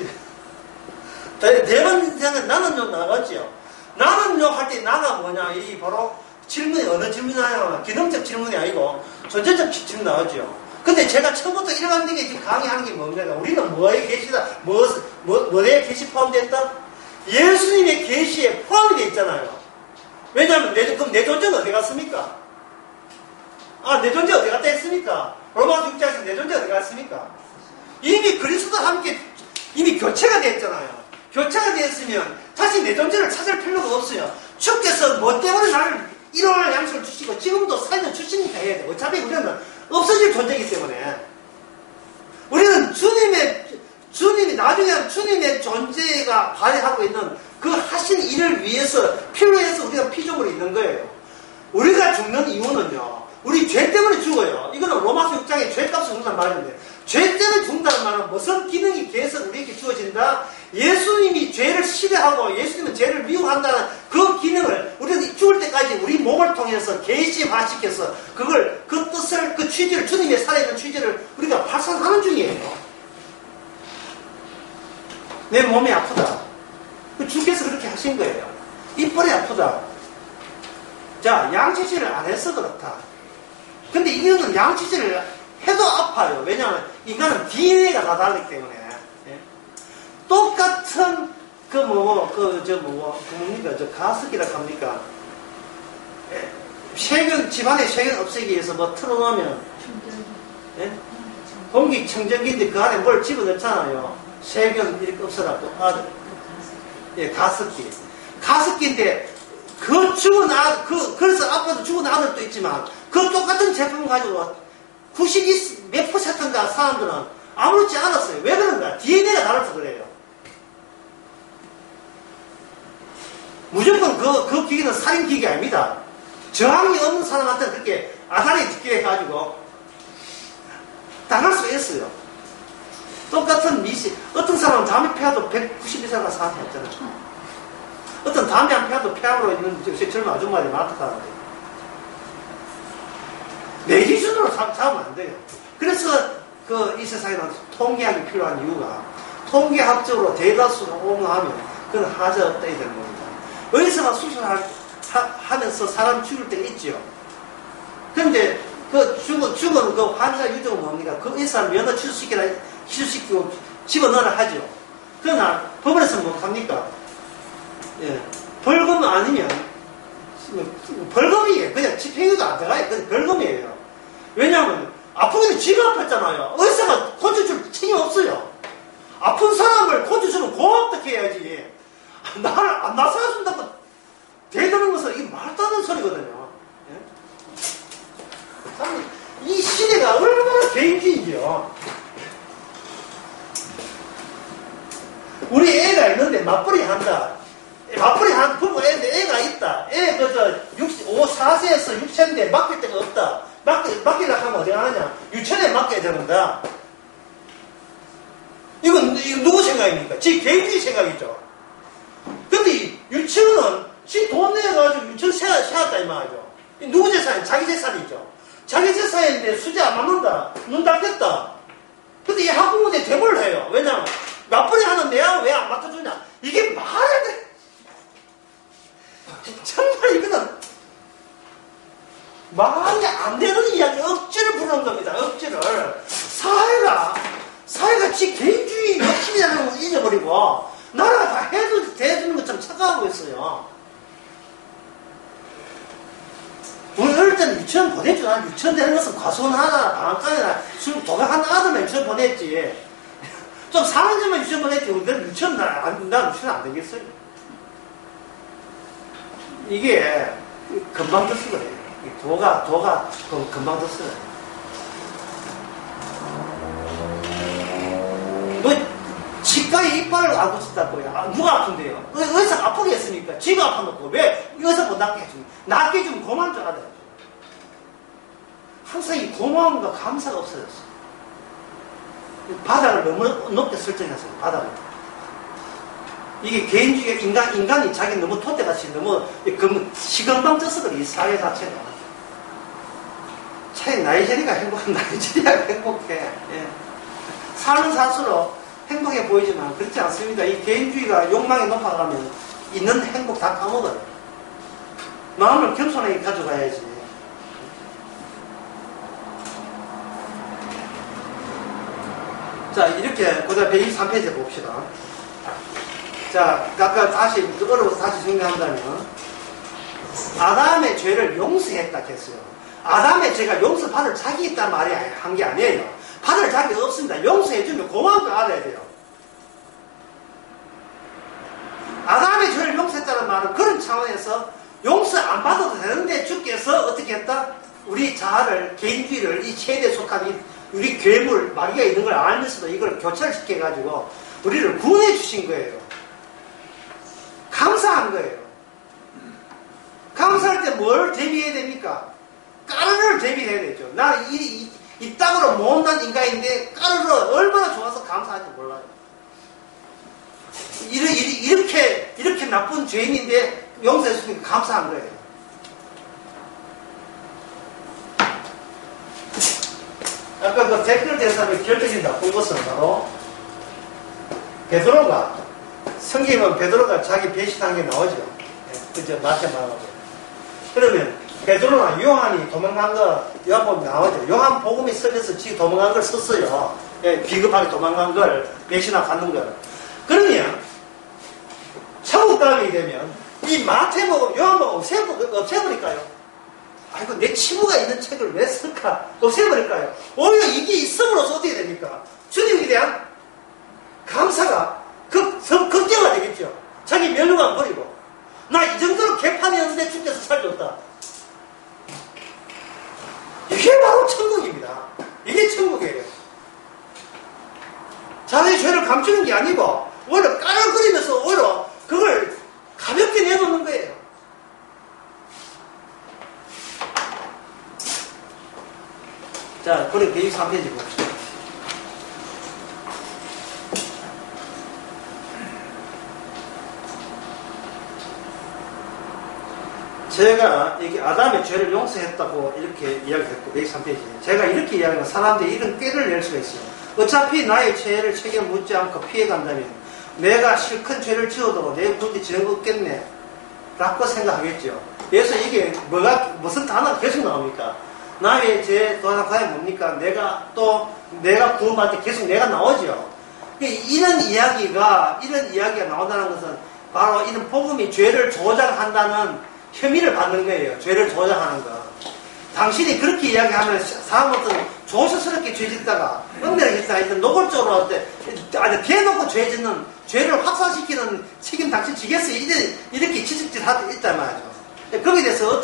대박 생각 나는요 나갔지요. 나는요 할 때 나가 뭐냐? 이 바로 질문이 어느 질문이냐? 기능적 질문이 아니고 존재적 질문 나왔죠. 근데 제가 처음부터 일관되게 지금 강의하는 게 뭡니까? 우리는 뭐에 계시다? 뭐에 계시 포함됐다? 예수님의 계시에 포함이 되어 있잖아요. 왜냐하면 그럼 내 존재는 어디 갔습니까? 내 존재 어디 갔다 했습니까? 로마서 6장에서 내 존재 어디 갔습니까? 이미 그리스도와 함께 이미 교체가 되었잖아요. 교체가 되었으면 다시 내 존재를 찾을 필요가 없어요. 주께서 뭐 때문에 나를 일어날 양식을 주시고 지금도 살려 주시니까 해야 돼. 어차피 우리는 없어질 존재이기 때문에 우리는 주님이 나중에 주님의 존재가 발휘하고 있는 그 하신 일을 위해서 필요해서 우리가 피조물이 있는 거예요. 우리가 죽는 이유는요. 우리 죄 때문에 죽어요. 이거는 로마서 6장에 죄값을 죽는다는 말인데 죄 때문에 죽는다는 말은 무슨 기능이 계속 우리에게 주어진다? 예수님이 죄를 시대하고 예수님은 죄를 미워한다는 그 기능을 우리는 죽을 때까지 우리 몸을 통해서 계시화시켜서 그 뜻을 그 취지를 주님의 살아있는 취지를 우리가 발산하는 중이에요. 내 몸이 아프다. 주께서 그렇게 하신 거예요. 이빨이 아프다. 자, 양치질을 안 해서 그렇다. 근데 이거는 양치질을 해도 아파요. 왜냐하면 인간은 DNA가 다 다르기 때문에. 예? 똑같은 가습기라 합니까? 예? 집안에 세균 없애기 위해서 뭐 틀어놓으면 예? 공기 청정기인데 그 안에 뭘 집어넣잖아요. 세균 이렇게 없어갖고 예, 가습기. 가습기인데 그래서 아빠도 죽은 아들도 있지만 그 똑같은 제품을 가지고 90몇 %인가 사람들은 아무렇지 않았어요. 왜 그런가? DNA가 달라서 그래요. 무조건 그 기계는 살인 기계 아닙니다. 저항이 없는 사람한테는 그렇게 아다리 듣게 해가지고 당할 수 있어요. 똑같은 어떤 사람은 담배 피워도 190이상가 사람이 없잖아요. 어떤 담배 안 피워도 폐암으로 있는 젊은 아줌마들이 많다고 하는데 내 기준으로 잡으면 안 돼요. 그래서 이 세상에는 통계학이 필요한 이유가 통계학적으로 대다수가 옹호하면 그건 하자 없다 이 되는 겁니다. 의사가 수술하면서 사람 죽일 때가 있죠. 그런데 죽은 그 환자 유족은 뭡니까? 그 의사 면허 취소시키고 집어넣으라 하죠. 그러나 법원에서 뭐 합니까? 예. 벌금 아니면 벌금이에요. 그냥 집행유도 안 들어가요. 그냥 벌금이에요. 왜냐하면 아프기는 지가 아팠잖아요. 의사가 콘주 줄 책임 없어요. 아픈 사람을 콘주 주면 고맙다 해야지. 나를 안 나서준다고 대드는 것은 이게 말도 안 되는 소리거든요. 예? 이 시대가 얼마나 개인주의죠. 우리 애가 있는데 맞벌이 한다. 맞벌이 한 부부가 있는데 애가 있다. 애 그저 4세에서 6세인데 맡길 데가 없다. 맡기려고 하면 어디 가느냐? 유치원에 맡겨야 되는다. 이건 누구 생각입니까? 지 개인주의 생각이죠. 근데 유치원은 지 돈 내가지고 유치원 세웠다 이 말이죠. 누구 재산이? 자기 재산이죠. 자기 재산인데 수지 안 맞는다. 눈 닫겠다. 근데 이 학부모들이 대벌을 해요. 왜냐면 맞벌이 하는 내야 왜 안 맡아주냐? 이게 말이 돼. 정말 이거는 말이 안 되는 이야기, 억지를 부르는 겁니다. 억지를. 사회가 지 개인주의 욕심이라는 걸 잊어버리고 나라가 다 대해주는 것처럼 착각하고 있어요. 우리 어릴 때는 유치원 보냈죠. 난 유치원 되는 것은 과수원하나 방학간이나 술 도박하는 아들만 유치원 보냈지. 좀 사는 점만 유치원 보냈지. 우리는 유치원 난 유치원 안 되겠어요. 이게 금방 떴어 그래요. 도가 금방 떴어. 뭐 치과에 이빨을 안 붙였다고요. 누가 아픈데요? 의사가 아프게 했으니까 지가 아파놓고 왜 의사 못 낫게 해줍니까? 낫게 해주면 고마운 줄 알아야죠. 항상 이 고마움과 감사가 없어졌어요. 바닥을 너무 높게 설정했어요. 바닥을. 이게 개인주의가 인간이 자기 너무 톳대같이 너무 시건방 쪄서 그래. 이 사회 자체가. 차라리 나이제리가 행복한 나이제리아가 행복해. 예. 사는 사수로 행복해 보이지만 그렇지 않습니다. 이 개인주의가 욕망이 높아가면 있는 행복 다 까먹어요. 마음을 겸손하게 가져가야지. 자, 이렇게 그다음 123페이지 봅시다. 자, 아까 다시 어려워서 다시 정리한다면 아담의 죄를 용서했다 했어요. 아담의 죄가 용서받을 자격이 있다는 말이 한 게 아니에요. 받을 자격이 없습니다. 용서해주면 고마운 걸 알아야 돼요. 아담의 죄를 용서했다는 말은 그런 차원에서 용서 안 받아도 되는데 주께서 어떻게 했다? 우리 자아를, 개인주의를 이 세대에 속한 우리 괴물, 마귀가 있는 걸 알면서도 이걸 교차시켜가지고 우리를 구원해 주신 거예요. 감사한 거예요. 감사할 때 뭘 대비해야 됩니까? 까르를 대비해야 되죠. 나는 이 땅으로 못난 인간인데 까르르 얼마나 좋아서 감사하는지 몰라요. 이렇게 나쁜 죄인인데 용서해 주니까 감사한 거예요. 아까 그 댓글 대사를 결정적인 나쁜 것은 바로 베드로가 성경은 베드로가 자기 배신한 게 나오죠. 그죠? 마태마가고. 그러면 베드로나 요한이 도망간 거 요한복음 나오죠. 요한복음이 쓰면서 지 도망간 걸 썼어요. 비겁하게 도망간 걸 배신하고 갔는 걸. 그러면 천국 다음이 되면 이 마태복음, 요한복음 없애버릴까요? 아이고 내 치부가 있는 책을 왜 쓸까? 없애버릴까요? 오히려 이게 있음으로써 어떻게 됩니까? 주님에 대한 감사가 극대화가 되겠죠. 자기 면류관 버리고 나 이 정도로 개판이었는데 주께서 살렸다. 이게 바로 천국입니다. 이게 천국이에요. 자기 죄를 감추는 게 아니고 오히려 깔아거리면서 오히려 그걸 가볍게 내놓는 거예요. 자, 그리고 페이지 3페이지 봅시다. 제가 이게 아담의 죄를 용서했다고 이렇게 이야기했고, 페이지 3페이지. 제가 이렇게 이야기하면 사람들이 이런 꾀를 낼 수가 있어요. 어차피 나의 죄를 책임 묻지 않고 피해간다면 내가 실컷 죄를 지어도 내 굳이 지는 거 없겠네 라고 생각하겠죠. 그래서 이게 무슨 단어가 계속 나옵니까? 나의 죄 또 하나 과연 뭡니까? 내가 구원받을 때 계속 내가 나오죠. 이런 이야기가 나온다는 것은 바로 이런 복음이 죄를 조장한다는 혐의를 받는 거예요. 죄를 조장하는 거. 당신이 그렇게 이야기하면 사람은 조심스럽게 죄 짓다가 은밀하게 짓다가 일단 노골적으로 할 때 대놓고 죄 짓는 죄를 확산시키는 책임 당신 지겠어요. 이렇게 지적질 할 때 있단 말이죠. 거기에 대해서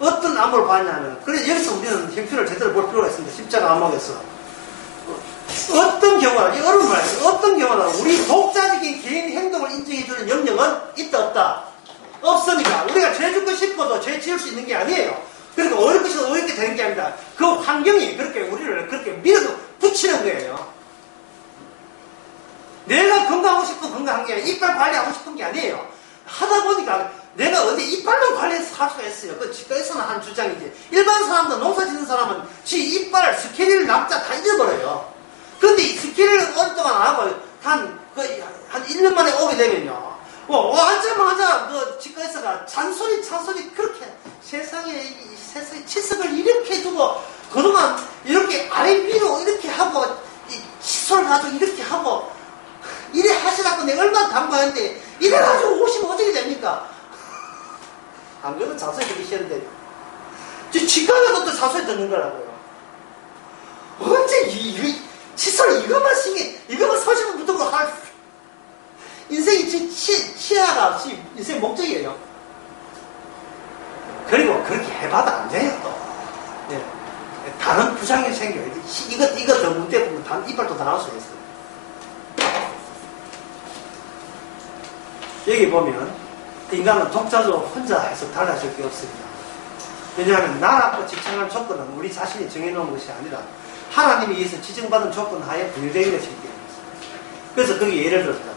어떤 안목을 봤냐면, 그래서 여기서 우리는 형편을 제대로 볼 필요가 있습니다. 십자가 안목에서. 어떤 경우나, 이 어려운 말이에요. 어떤 경우나 우리 독자적인 개인 행동을 인정해주는 영역은 있다, 없다? 없습니다. 우리가 죄 짓고 싶어도 죄 지을 수 있는 게 아니에요. 그러니까 어렵게 되는 게 아닙니다. 그 환경이 그렇게 우리를 그렇게 밀어서 붙이는 거예요. 내가 건강하고 싶은 건강한 게 아니라 이빨 관리하고 싶은 게 아니에요. 하다 보니까 내가 어디 이빨만 관리해서 살 수가 있어요. 그 치과에서는 한 주장이지. 일반 사람들, 농사 짓는 사람은 지 이빨, 스케일, 낙자 다 잊어버려요. 근데 이 스케일을 오랫동안 안 하고 한 1년 만에 오게 되면요. 앉자마자 그 치과에서가 잔소리 그렇게 세상에 치석을 이렇게 두고 그동안 이렇게 아래 위로 이렇게 하고 칫솔 가지고 이렇게 하고 이래 하시라고 내가 얼마나 당부하는데 이래가지고 오시면 어떻게 됩니까? 안 그래도 잔소리 듣기 싫은데 치과 가서 또 잔소리 듣는 거라고요. 언제 칫솔 이것만 서시면 붙은 할 인생이 치아가 인생 목적이에요. 그리고 그렇게 해봐도 안 돼요, 또. 예. 다른 부작용이 생겨요. 이거 더 문제 보면 이빨도 다 나올 수 있어요. 여기 보면, 인간은 독자적으로 혼자 해서 달라질 게 없습니다. 왜냐하면, 나라고 지칭하는 조건은 우리 자신이 정해놓은 것이 아니라, 하나님에 의해서 지정받은 조건 하에 분류되어 있는 것이기 때문에. 그래서 그게 예를 들었다.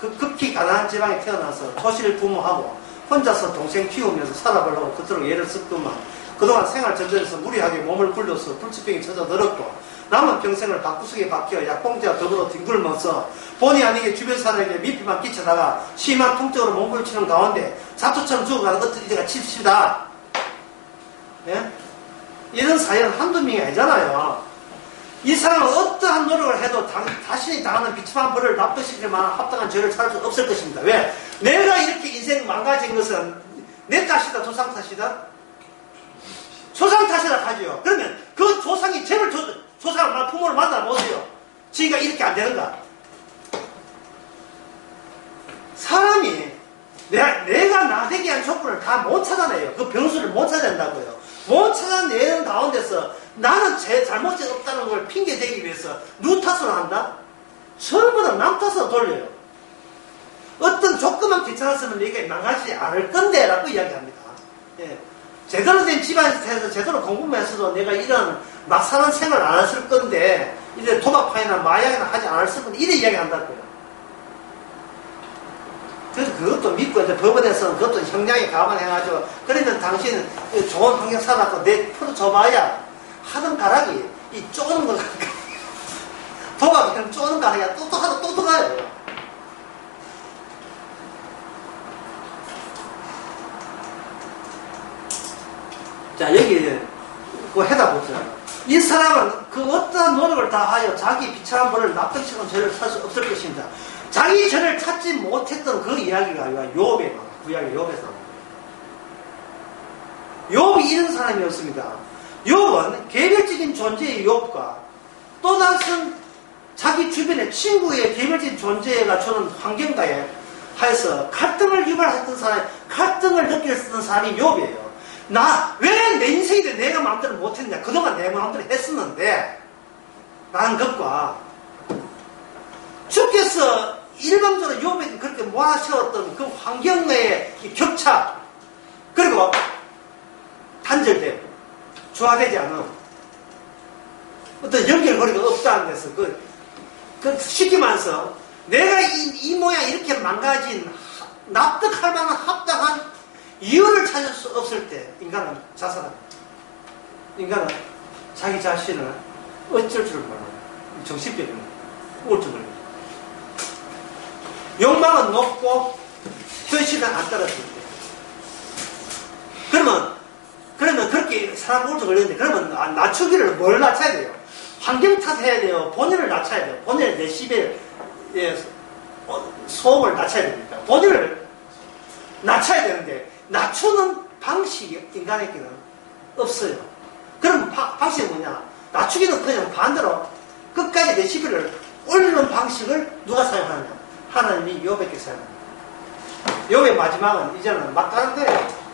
극히 가난한 지방에 태어나서 토시를 부모하고 혼자서 동생 키우면서 살아보려고 그토록 애를 썼더만 그동안 생활 전전에서 무리하게 몸을 굴려서 불치병이 젖어들었고 남은 평생을 밥구석에 박혀 약봉지와 더불어 뒹굴면서 본의 아니게 주변 사람에게 미피만 끼쳐다가 심한 통증으로 몸부림치는 가운데 잡초처럼 죽어가는 어떤 이제가 칩시다. 예? 이런 사연은 한두 명이 아니잖아요. 이 사람은 어떠한 노력을 해도 자신이 당하는 비참한 벌을 납득시킬 만한 합당한 죄를 찾을 수 없을 것입니다. 왜? 내가 이렇게 인생 망가진 것은 내 탓이다, 조상 탓이다? 조상 탓이라 하죠. 그러면 그 조상이 죄를 조상을 부모를 만나 보세요. 지가 이렇게 안 되는가? 사람이 내가 나되게 한 조건을 다 못 찾아내요. 그 변수를 못 찾아낸다고요. 못 찾아내는 가운데서 나는 제 잘못이 없다는 걸 핑계대기 위해서 누 탓을 한다? 전부 다 남 탓으로 돌려요. 어떤 조건만 괜찮았으면 이게 망하지 않을 건데 라고 이야기합니다. 예. 제대로 된 집안에서 제대로 공부만 했어도 내가 이런 막 사는 생활을 안 했을 건데 이제 도박파이나 마약이나 하지 않았을 건데 이래 이야기한다고요. 그래서 그것도 믿고 이제 법원에서는 그것도 형량에 감안해가지고 그러면 당신은 좋은 환경 살았고 내 풀어줘봐야 하던 가락이 이 쪼는 거 도박이 그냥 쪼는 가락이 똑똑하요. 자 여기 그 해다 보세요. 이 사람은 그 어떠한 노력을 다하여 자기 비참한 벌을 납득시키는 죄를 살 수 없을 것입니다. 자기 죄를 찾지 못했던 그 이야기가 욥에 나와요. 구약의 욥에서 욥이 이런 사람이었습니다. 욥은 개별적인 존재의 욥과 또 다른 자기 주변의 친구의 개별적인 존재가 주는 환경과에 하여서 갈등을 유발했던 사람, 갈등을 느꼈던 사람이 욥이에요. 왜 내 인생인데 내가 마음대로 못했냐? 그동안 내 마음대로 했었는데 라는 것과 주께서 일방적으로 욥에게 그렇게 몰아세웠던 그 환경 내의 격차, 그리고 단절되고 조화되지 않은 어떤 연결고리가 없다는 데서 쉽게 말해서 내가 이 모양 이렇게 망가진 납득할 만한 합당한 이유를 찾을 수 없을 때 인간은 자살합니다. 인간은 자기 자신을 어쩔 줄 몰라요. 정신병입니다. 우울증입니다. 욕망은 높고 현실은 안 떨어질 때. 그러면 그렇게 사람 우울증 걸리는데, 그러면 낮추기를 뭘 낮춰야 돼요? 환경 탓해야 돼요? 본인을 낮춰야 돼요? 본인의 데시벨 소음을 낮춰야 됩니까? 본인을 낮춰야 되는데 낮추는 방식이 인간에게는 없어요. 그럼 방식이 뭐냐? 낮추기는 그냥 반대로 끝까지 데시벨을 올리는 방식을 누가 사용하느냐? 하나님이 욥에게 사용합니다. 욥의 마지막은 이제는 막 가는 거예요.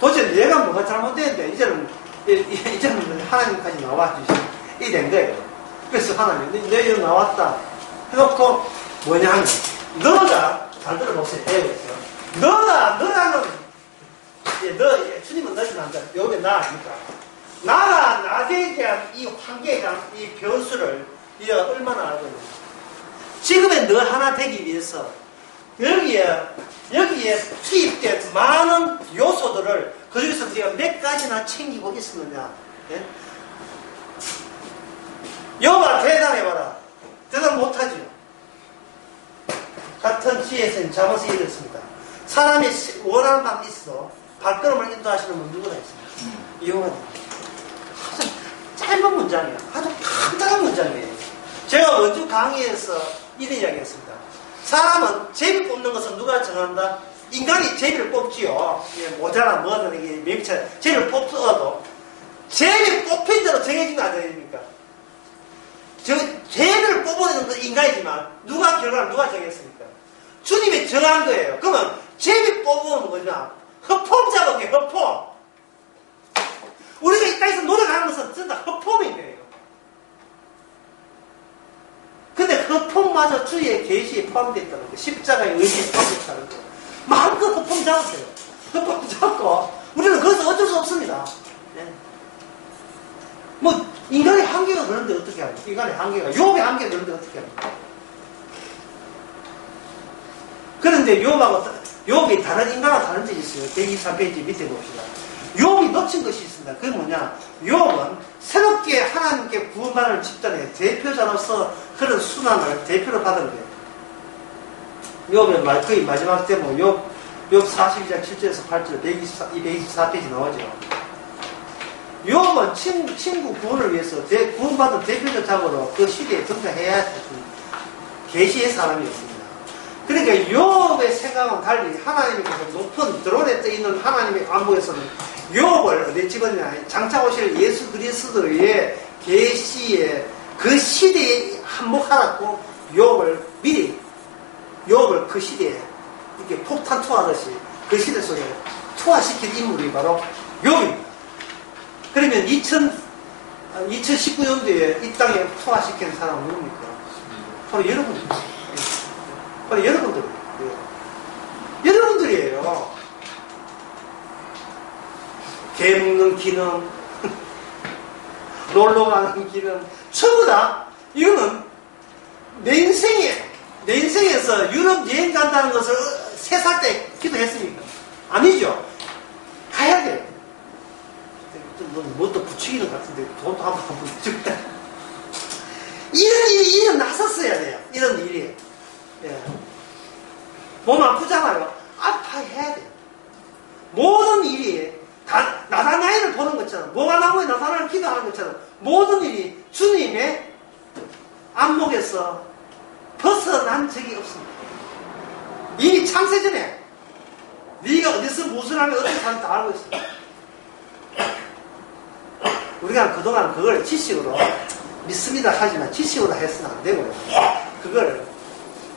도대체 내가 뭐가 잘못됐는데 이제는 하나님까지 나와주시 이 된 거예요. 그래서 하나님, 내 여기 나왔다 해놓고 뭐냐 하면, 너가 잘 들어보세요. 너라는 주님은 너희 남자 욥의 나 아닙니까? 나가 나에 대한 이 환경에 대한 이 변수를 얼마나 알고 있는지. 지금의 너 하나 되기 위해서 여기에 투입된 많은 요소들을 그중에서 우리가 몇 가지나 챙기고 있었느냐. 예? 욥아 대단해봐라. 대단 못하죠. 같은 지혜에서는 잠옷에 이르습니다. 사람이 원하는 방이 있어 발걸음을 인도하시는 분 누구나 있습니다. 욥은 아주 짧은 문장이에요. 아주 간단한 문장이에요. 제가 원주 강의에서 이런 이야기했습니다. 사람은 제비 뽑는 것은 누가 정한다? 인간이 제비를 뽑지요. 모자라 뭐든 이게 매미처럼 제비를 뽑어도 제비 뽑힌 대로 정해진 거 아닙니까? 제비를 뽑아내는 건 인간이지만 결과를 누가 정했습니까? 주님이 정한 거예요. 그러면 제비 뽑으면 뭐냐? 허폼 작업이 허폼. 우리가 이 땅에서 노력하는 것은 전부 다 허폼인 거예요. 근데 허폼마저 주의 계시에 포함되어 있다는 거예요. 십자가의 의지에 포함되어 있다는 거예요. 마음껏 허폼 잡으세요. 허폼 잡고 우리는 거기서 어쩔 수 없습니다. 네. 인간의 한계가 그런데 어떻게 합니까? 인간의 한계가, 욥의 한계가 그런데 어떻게 합니까? 그런데 욥이 다른 인간과 다른 점이 있어요. 123페이지 밑에 봅시다. 욥이 놓친 것이 있습니다. 그게 뭐냐? 욥은 새롭게 하나님께 구원받을 집단의 대표자로서 그런 순환을 대표로 받은 거예요. 욥의 거의 마지막 대목, 욥 42장 7절에서 8절, 224페이지 나오죠. 욥은 친구 구원을 위해서 구원받은 대표적 자고로 그 시대에 등장해야 했던 계시의 사람이었습니다. 그러니까 욥의 생각은 달리 하나님께서 높은 드론에 떠있는 하나님의 안목에서는 욥을 어디 집었냐? 장차 오실 예수 그리스도의 계시에 그 시대에 한몫하라고 욥을 그 시대에 이렇게 폭탄 투하하듯이 그 시대 속에 투하시킨 인물이 바로 욥입니다. 그러면 2019년도에 이 땅에 투하시킨 사람은 누굽니까? 바로 여러분입니다. 바로 여러분들이에요. 개 먹는 기능, 놀러 가는 기능, 전부 다 이거는 내 인생에서 유럽 여행 간다는 것을 3살 때 기도했습니까? 아니죠. 가야 돼요. 뭐 또 붙이기는 같은데 돈도 한번 붙였다. 이런 일이 일어났었어야 돼요. 이런 일이. 예. 몸 아프잖아요. 아파해야 돼요. 모든 일이 나다나엘을 보는 것처럼, 뭐가 나무에 나다나엘을 기도하는 것처럼 모든 일이 주님의 안목에서 벗어난 적이 없습니다. 이미 창세전에 네가 어디서 무슨 하면 어떻게 사는지 다 알고 있습니다. 우리가 그동안 그걸 지식으로 믿습니다 하지만 지식으로 해서는 안 되고요. 그걸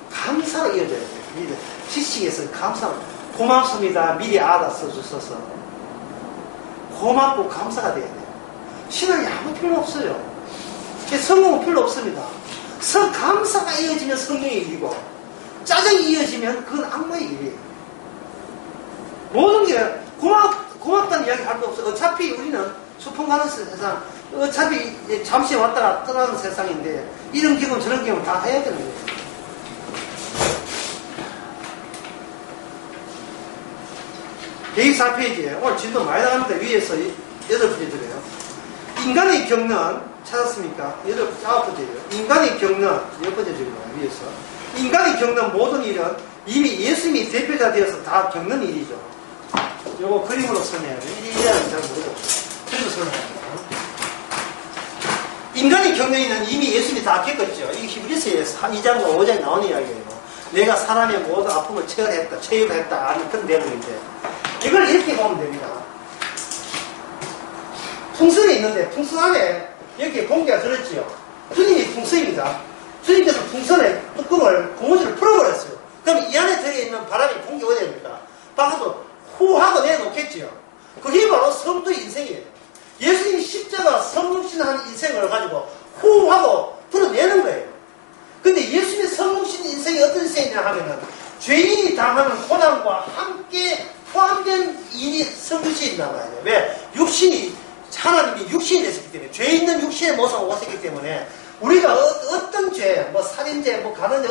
감사로 이어져야 돼요. 지식에서 감사로. 고맙습니다. 미리 알아서 주셔서. 고맙고 감사가 돼야 돼요. 신앙이 아무 필요 없어요. 성공은 필요 없습니다. 감사가 이어지면 성령의 일이고 짜증이 이어지면 그건 악마의 일이에요. 모든 게 고맙다는 이야기 할 거 없어. 어차피 우리는 소풍 가는 세상, 어차피 잠시 왔다가 떠나는 세상인데 이런 경험 저런 경험 다 해야 되는 거예요. 제24페이지에 오늘 진도 많이 나갑니다. 위에서 8페이지래요. 인간의 경는 찾았습니까? 9번째예요. 인간의 경는 10번째 줄입니다. 위에서. 인간이 겪는 모든 일은 이미 예수님이 대표자 되어서 다 겪는 일이죠. 요거 그림으로 설명해요. 이해하는 잘 모르고. 그림으로 설명합니다. 인간이 겪는 일은 이미 예수님이 다 겪었죠. 이게 히브리서에서 2장과 5장에 나오는 이야기예요. 내가 사람의 모든 아픔을 체험했다. 하는 그런 내용인데. 이걸 이렇게 보면 됩니다. 풍선이 있는데, 풍선 안에 여기에 공기가 들었지요. 주님이 풍선입니다. 주님께서 풍선의 뚜껑을, 고무줄을 풀어버렸어요. 그럼 이 안에 들어있는 바람이 공기 어디에 됩니까? 밖으로 후 하고 내놓겠지요. 그게 바로 성도의 인생이에요. 예수님이 십자가 성육신한 인생을 가지고 후 하고 풀어내는 거예요. 근데 예수님의 성육신 인생이 어떤 인생이냐 하면은 죄인이 당하는 고난과 함께 포함된 일이 성육신이란 말이에요. 왜? 하나님이 육신이 됐기 때문에, 죄 있는 육신의 모습을 오셨기 때문에, 우리가 어떤 죄, 뭐 살인죄, 뭐 가난죄,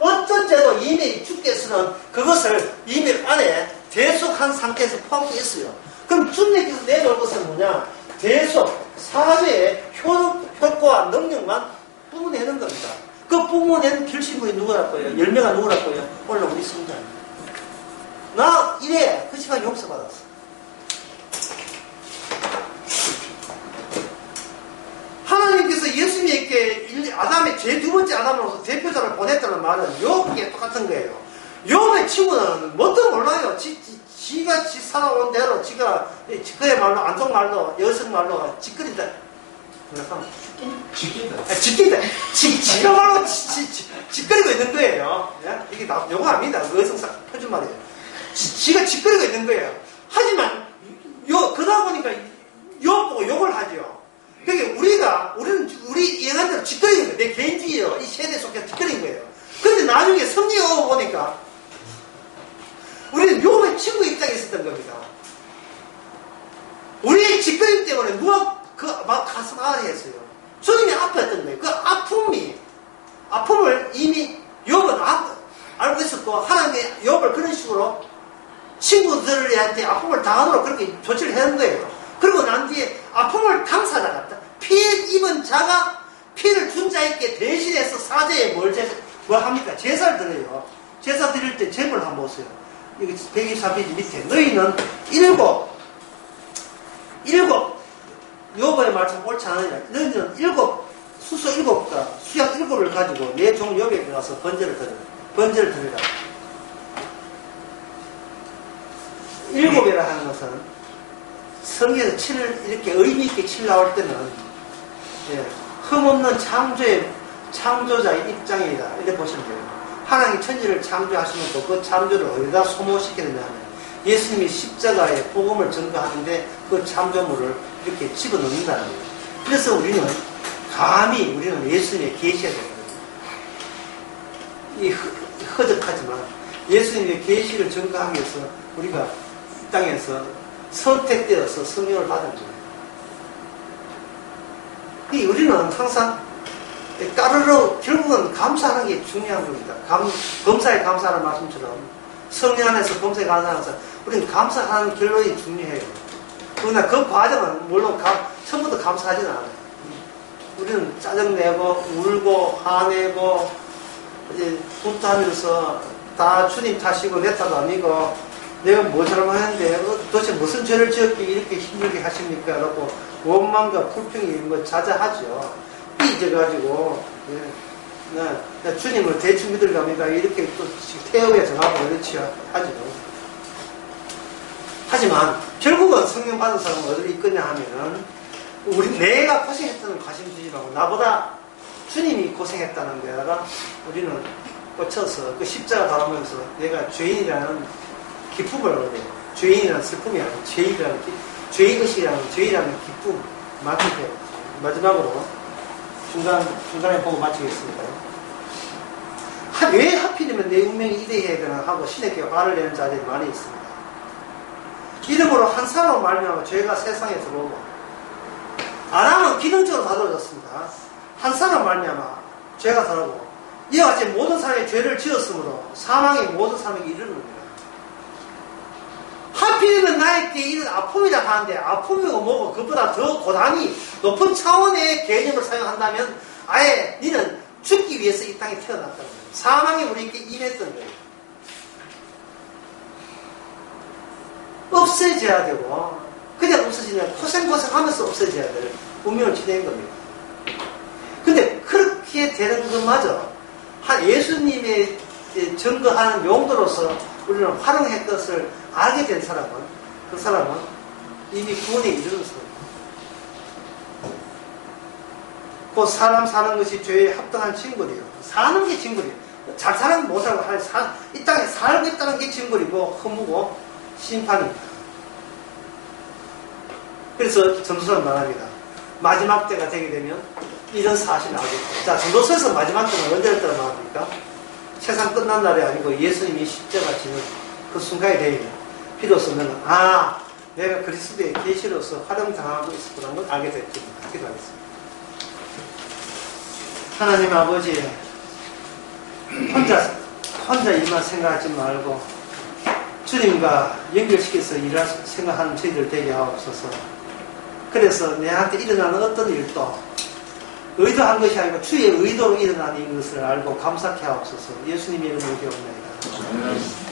어떤 죄도 이미 주께서는 그것을 이미 안에 대속한 상태에서 포함되어 있어요. 그럼 주님께서 내놓을 것은 뭐냐? 대속, 사죄의 효과와 능력만 뿜어내는 겁니다. 그 뿜어낸 결심물이 누구랄 거예요? 열매가 누구랄 거예요? 오늘 우리 성도입니다. 나 이래 그 시간 용서받았어. 하나님께서 예수님에게 아담의 제 두 번째 아담으로서 대표자를 보냈다는 말은 욥에게 똑같은 거예요. 욥의 친구는 뭣도 몰라요. 지가 살아온 대로 지가 그의 말로 안속말로 여성말로 짓거리다. 짓기다. 지가 말로 짓거리고 있는 거예요. 이게 요거 아닙니다. 여성사 표준말이에요. 지가 짓거리고 있는 거예요. 하지만 그러다 보니까 욥 보고 욕을 하죠. 그러니까 우리 이해한 대로 짓거리는 거예요. 내 개인주의요. 이 세대에 속해서 짓거리는 거예요. 근데 나중에 성경을 보니까 우리는 욥의 친구 입장에 있었던 겁니다. 우리의 짓거림 때문에 누가 막 가슴 아래했어요. 주님이 아팠던 거예요. 그 아픔을 이미 욥은 알고 있었고, 하나님의 욥을 그런 식으로 친구들한테 아픔을 당하도록 그렇게 조치를 해놓은 거예요. 그리고 난 뒤에 아픔을 당사자 같다. 피해 입은 자가 피를 준 자에게 대신해서 사제에 뭘 합니까? 제사를 드려요. 제사 드릴 때 제물 한번 보세요. 여기 124페이지 밑에. 너희는 일곱, 욥의 말씀 옳지 않으냐. 너희는 수소 7과 수약 7을 가지고 내 종 욥에게 가서 번제를 드리라. 7이라 하는 것은 성경에서 7을 이렇게 의미있게 7 나올 때는 흠없는 창조자의 입장이다. 이렇게 보시면 돼요. 하나님이 천지를 창조하시면서 그 창조를 어디다 소모시키느냐 하면 예수님이 십자가에 복음을 전가하는데 그 창조물을 이렇게 집어넣는다는 거예요. 그래서 우리는 예수님의 계시가 되거든요. 이 허접하지만 예수님의 계시를 전가하기 위해서 우리가 이 땅에서 선택되어서 성령을 받은 거예요. 우리는 항상 결국은 감사하는 게 중요한 겁니다. 범사에 감사하는 말씀처럼 성령 안에서 범사에 감사하면서 우리는 감사하는 결론이 중요해요. 그러나 그 과정은 물론 처음부터 감사하지는 않아요. 우리는 짜증내고 울고 화내고 이제 분투하면서 다 주님 탓이고 내 탓 아니고 내가 뭐 잘못했는데 도대체 무슨 죄를 지었기에 이렇게 힘들게 하십니까? 라고 원망과 불평이 자자하죠. 삐져가지고 나 주님을 대충 믿으려니까 이렇게 또 태우에 정하고 그렇지요. 하죠. 하지만 결국은 성령 받은 사람은 어디로 이끄냐 하면은 내가 고생했다는 관심 주지 말고 나보다 주님이 고생했다는 데다가 우리는 꽂혀서 그 십자가 바라보면서 내가 죄인이라는 기쁨을 얻어요. 죄인이라는 슬픔이 아니고 죄인의식이라는 기쁨. 마지막으로 중간에 보고 마치겠습니다. 왜 하필이면 내 운명이 이래야 되나 하고 신에게 화를 내는 자들이 많이 있습니다. 이름으로 한 사람으로 말미암아 죄가 세상에 들어오고, 아담은 기능적으로 다뤄졌습니다. 한 사람 말미암아 죄가 들어오고, 이와 같이 모든 사람이 죄를 지었으므로 사망이 모든 사람에게 이르는 겁니다. 하필이면 나에게 이런 아픔이라 하는데, 아픔이고 뭐고 그보다 더 고단히 높은 차원의 개념을 사용한다면 아예 니는 죽기 위해서 이 땅에 태어났다는 거예요. 사망이 우리에게 임했던 거예요. 없애져야 되고, 그냥 없어지면 고생하면서 없어져야 될 운명을 지낸 겁니다. 근데 그렇게 되는 것마저 예수님의 증거하는 용도로서 우리는 활용할 것을 알게 된 사람은, 그 사람은 이미 구원에 이르는 사람입니다. 그 사람 사는 것이 죄에 합당한 징벌이에요. 사는 게 징벌이에요. 잘 사는 못 살고 이 땅에 살고 있다는 게 징벌이고 허무고 심판입니다. 그래서 전도서는 말합니다. 마지막 때가 되게 되면 이런 사실을 알게 됩니다. 자, 전도서에서 마지막 때는 언제를 따라 말합니까? 세상 끝난 날이 아니고 예수님이 십자가 지는 그 순간이 되면 비로소 너는 내가 그리스도의 계시로서 활용당하고 있었구나 걸 알게 됐습니다. 기도하겠습니다. 하나님 아버지, 혼자 일만 생각하지 말고 주님과 연결시켜서 일할 생각하는 저희들 되게 하옵소서. 그래서 내한테 일어나는 어떤 일도 의도한 것이 아니고 주의 의도로 일어나는 것을 알고 감사케 하옵소서. 예수님의 이름으로 기도합니다.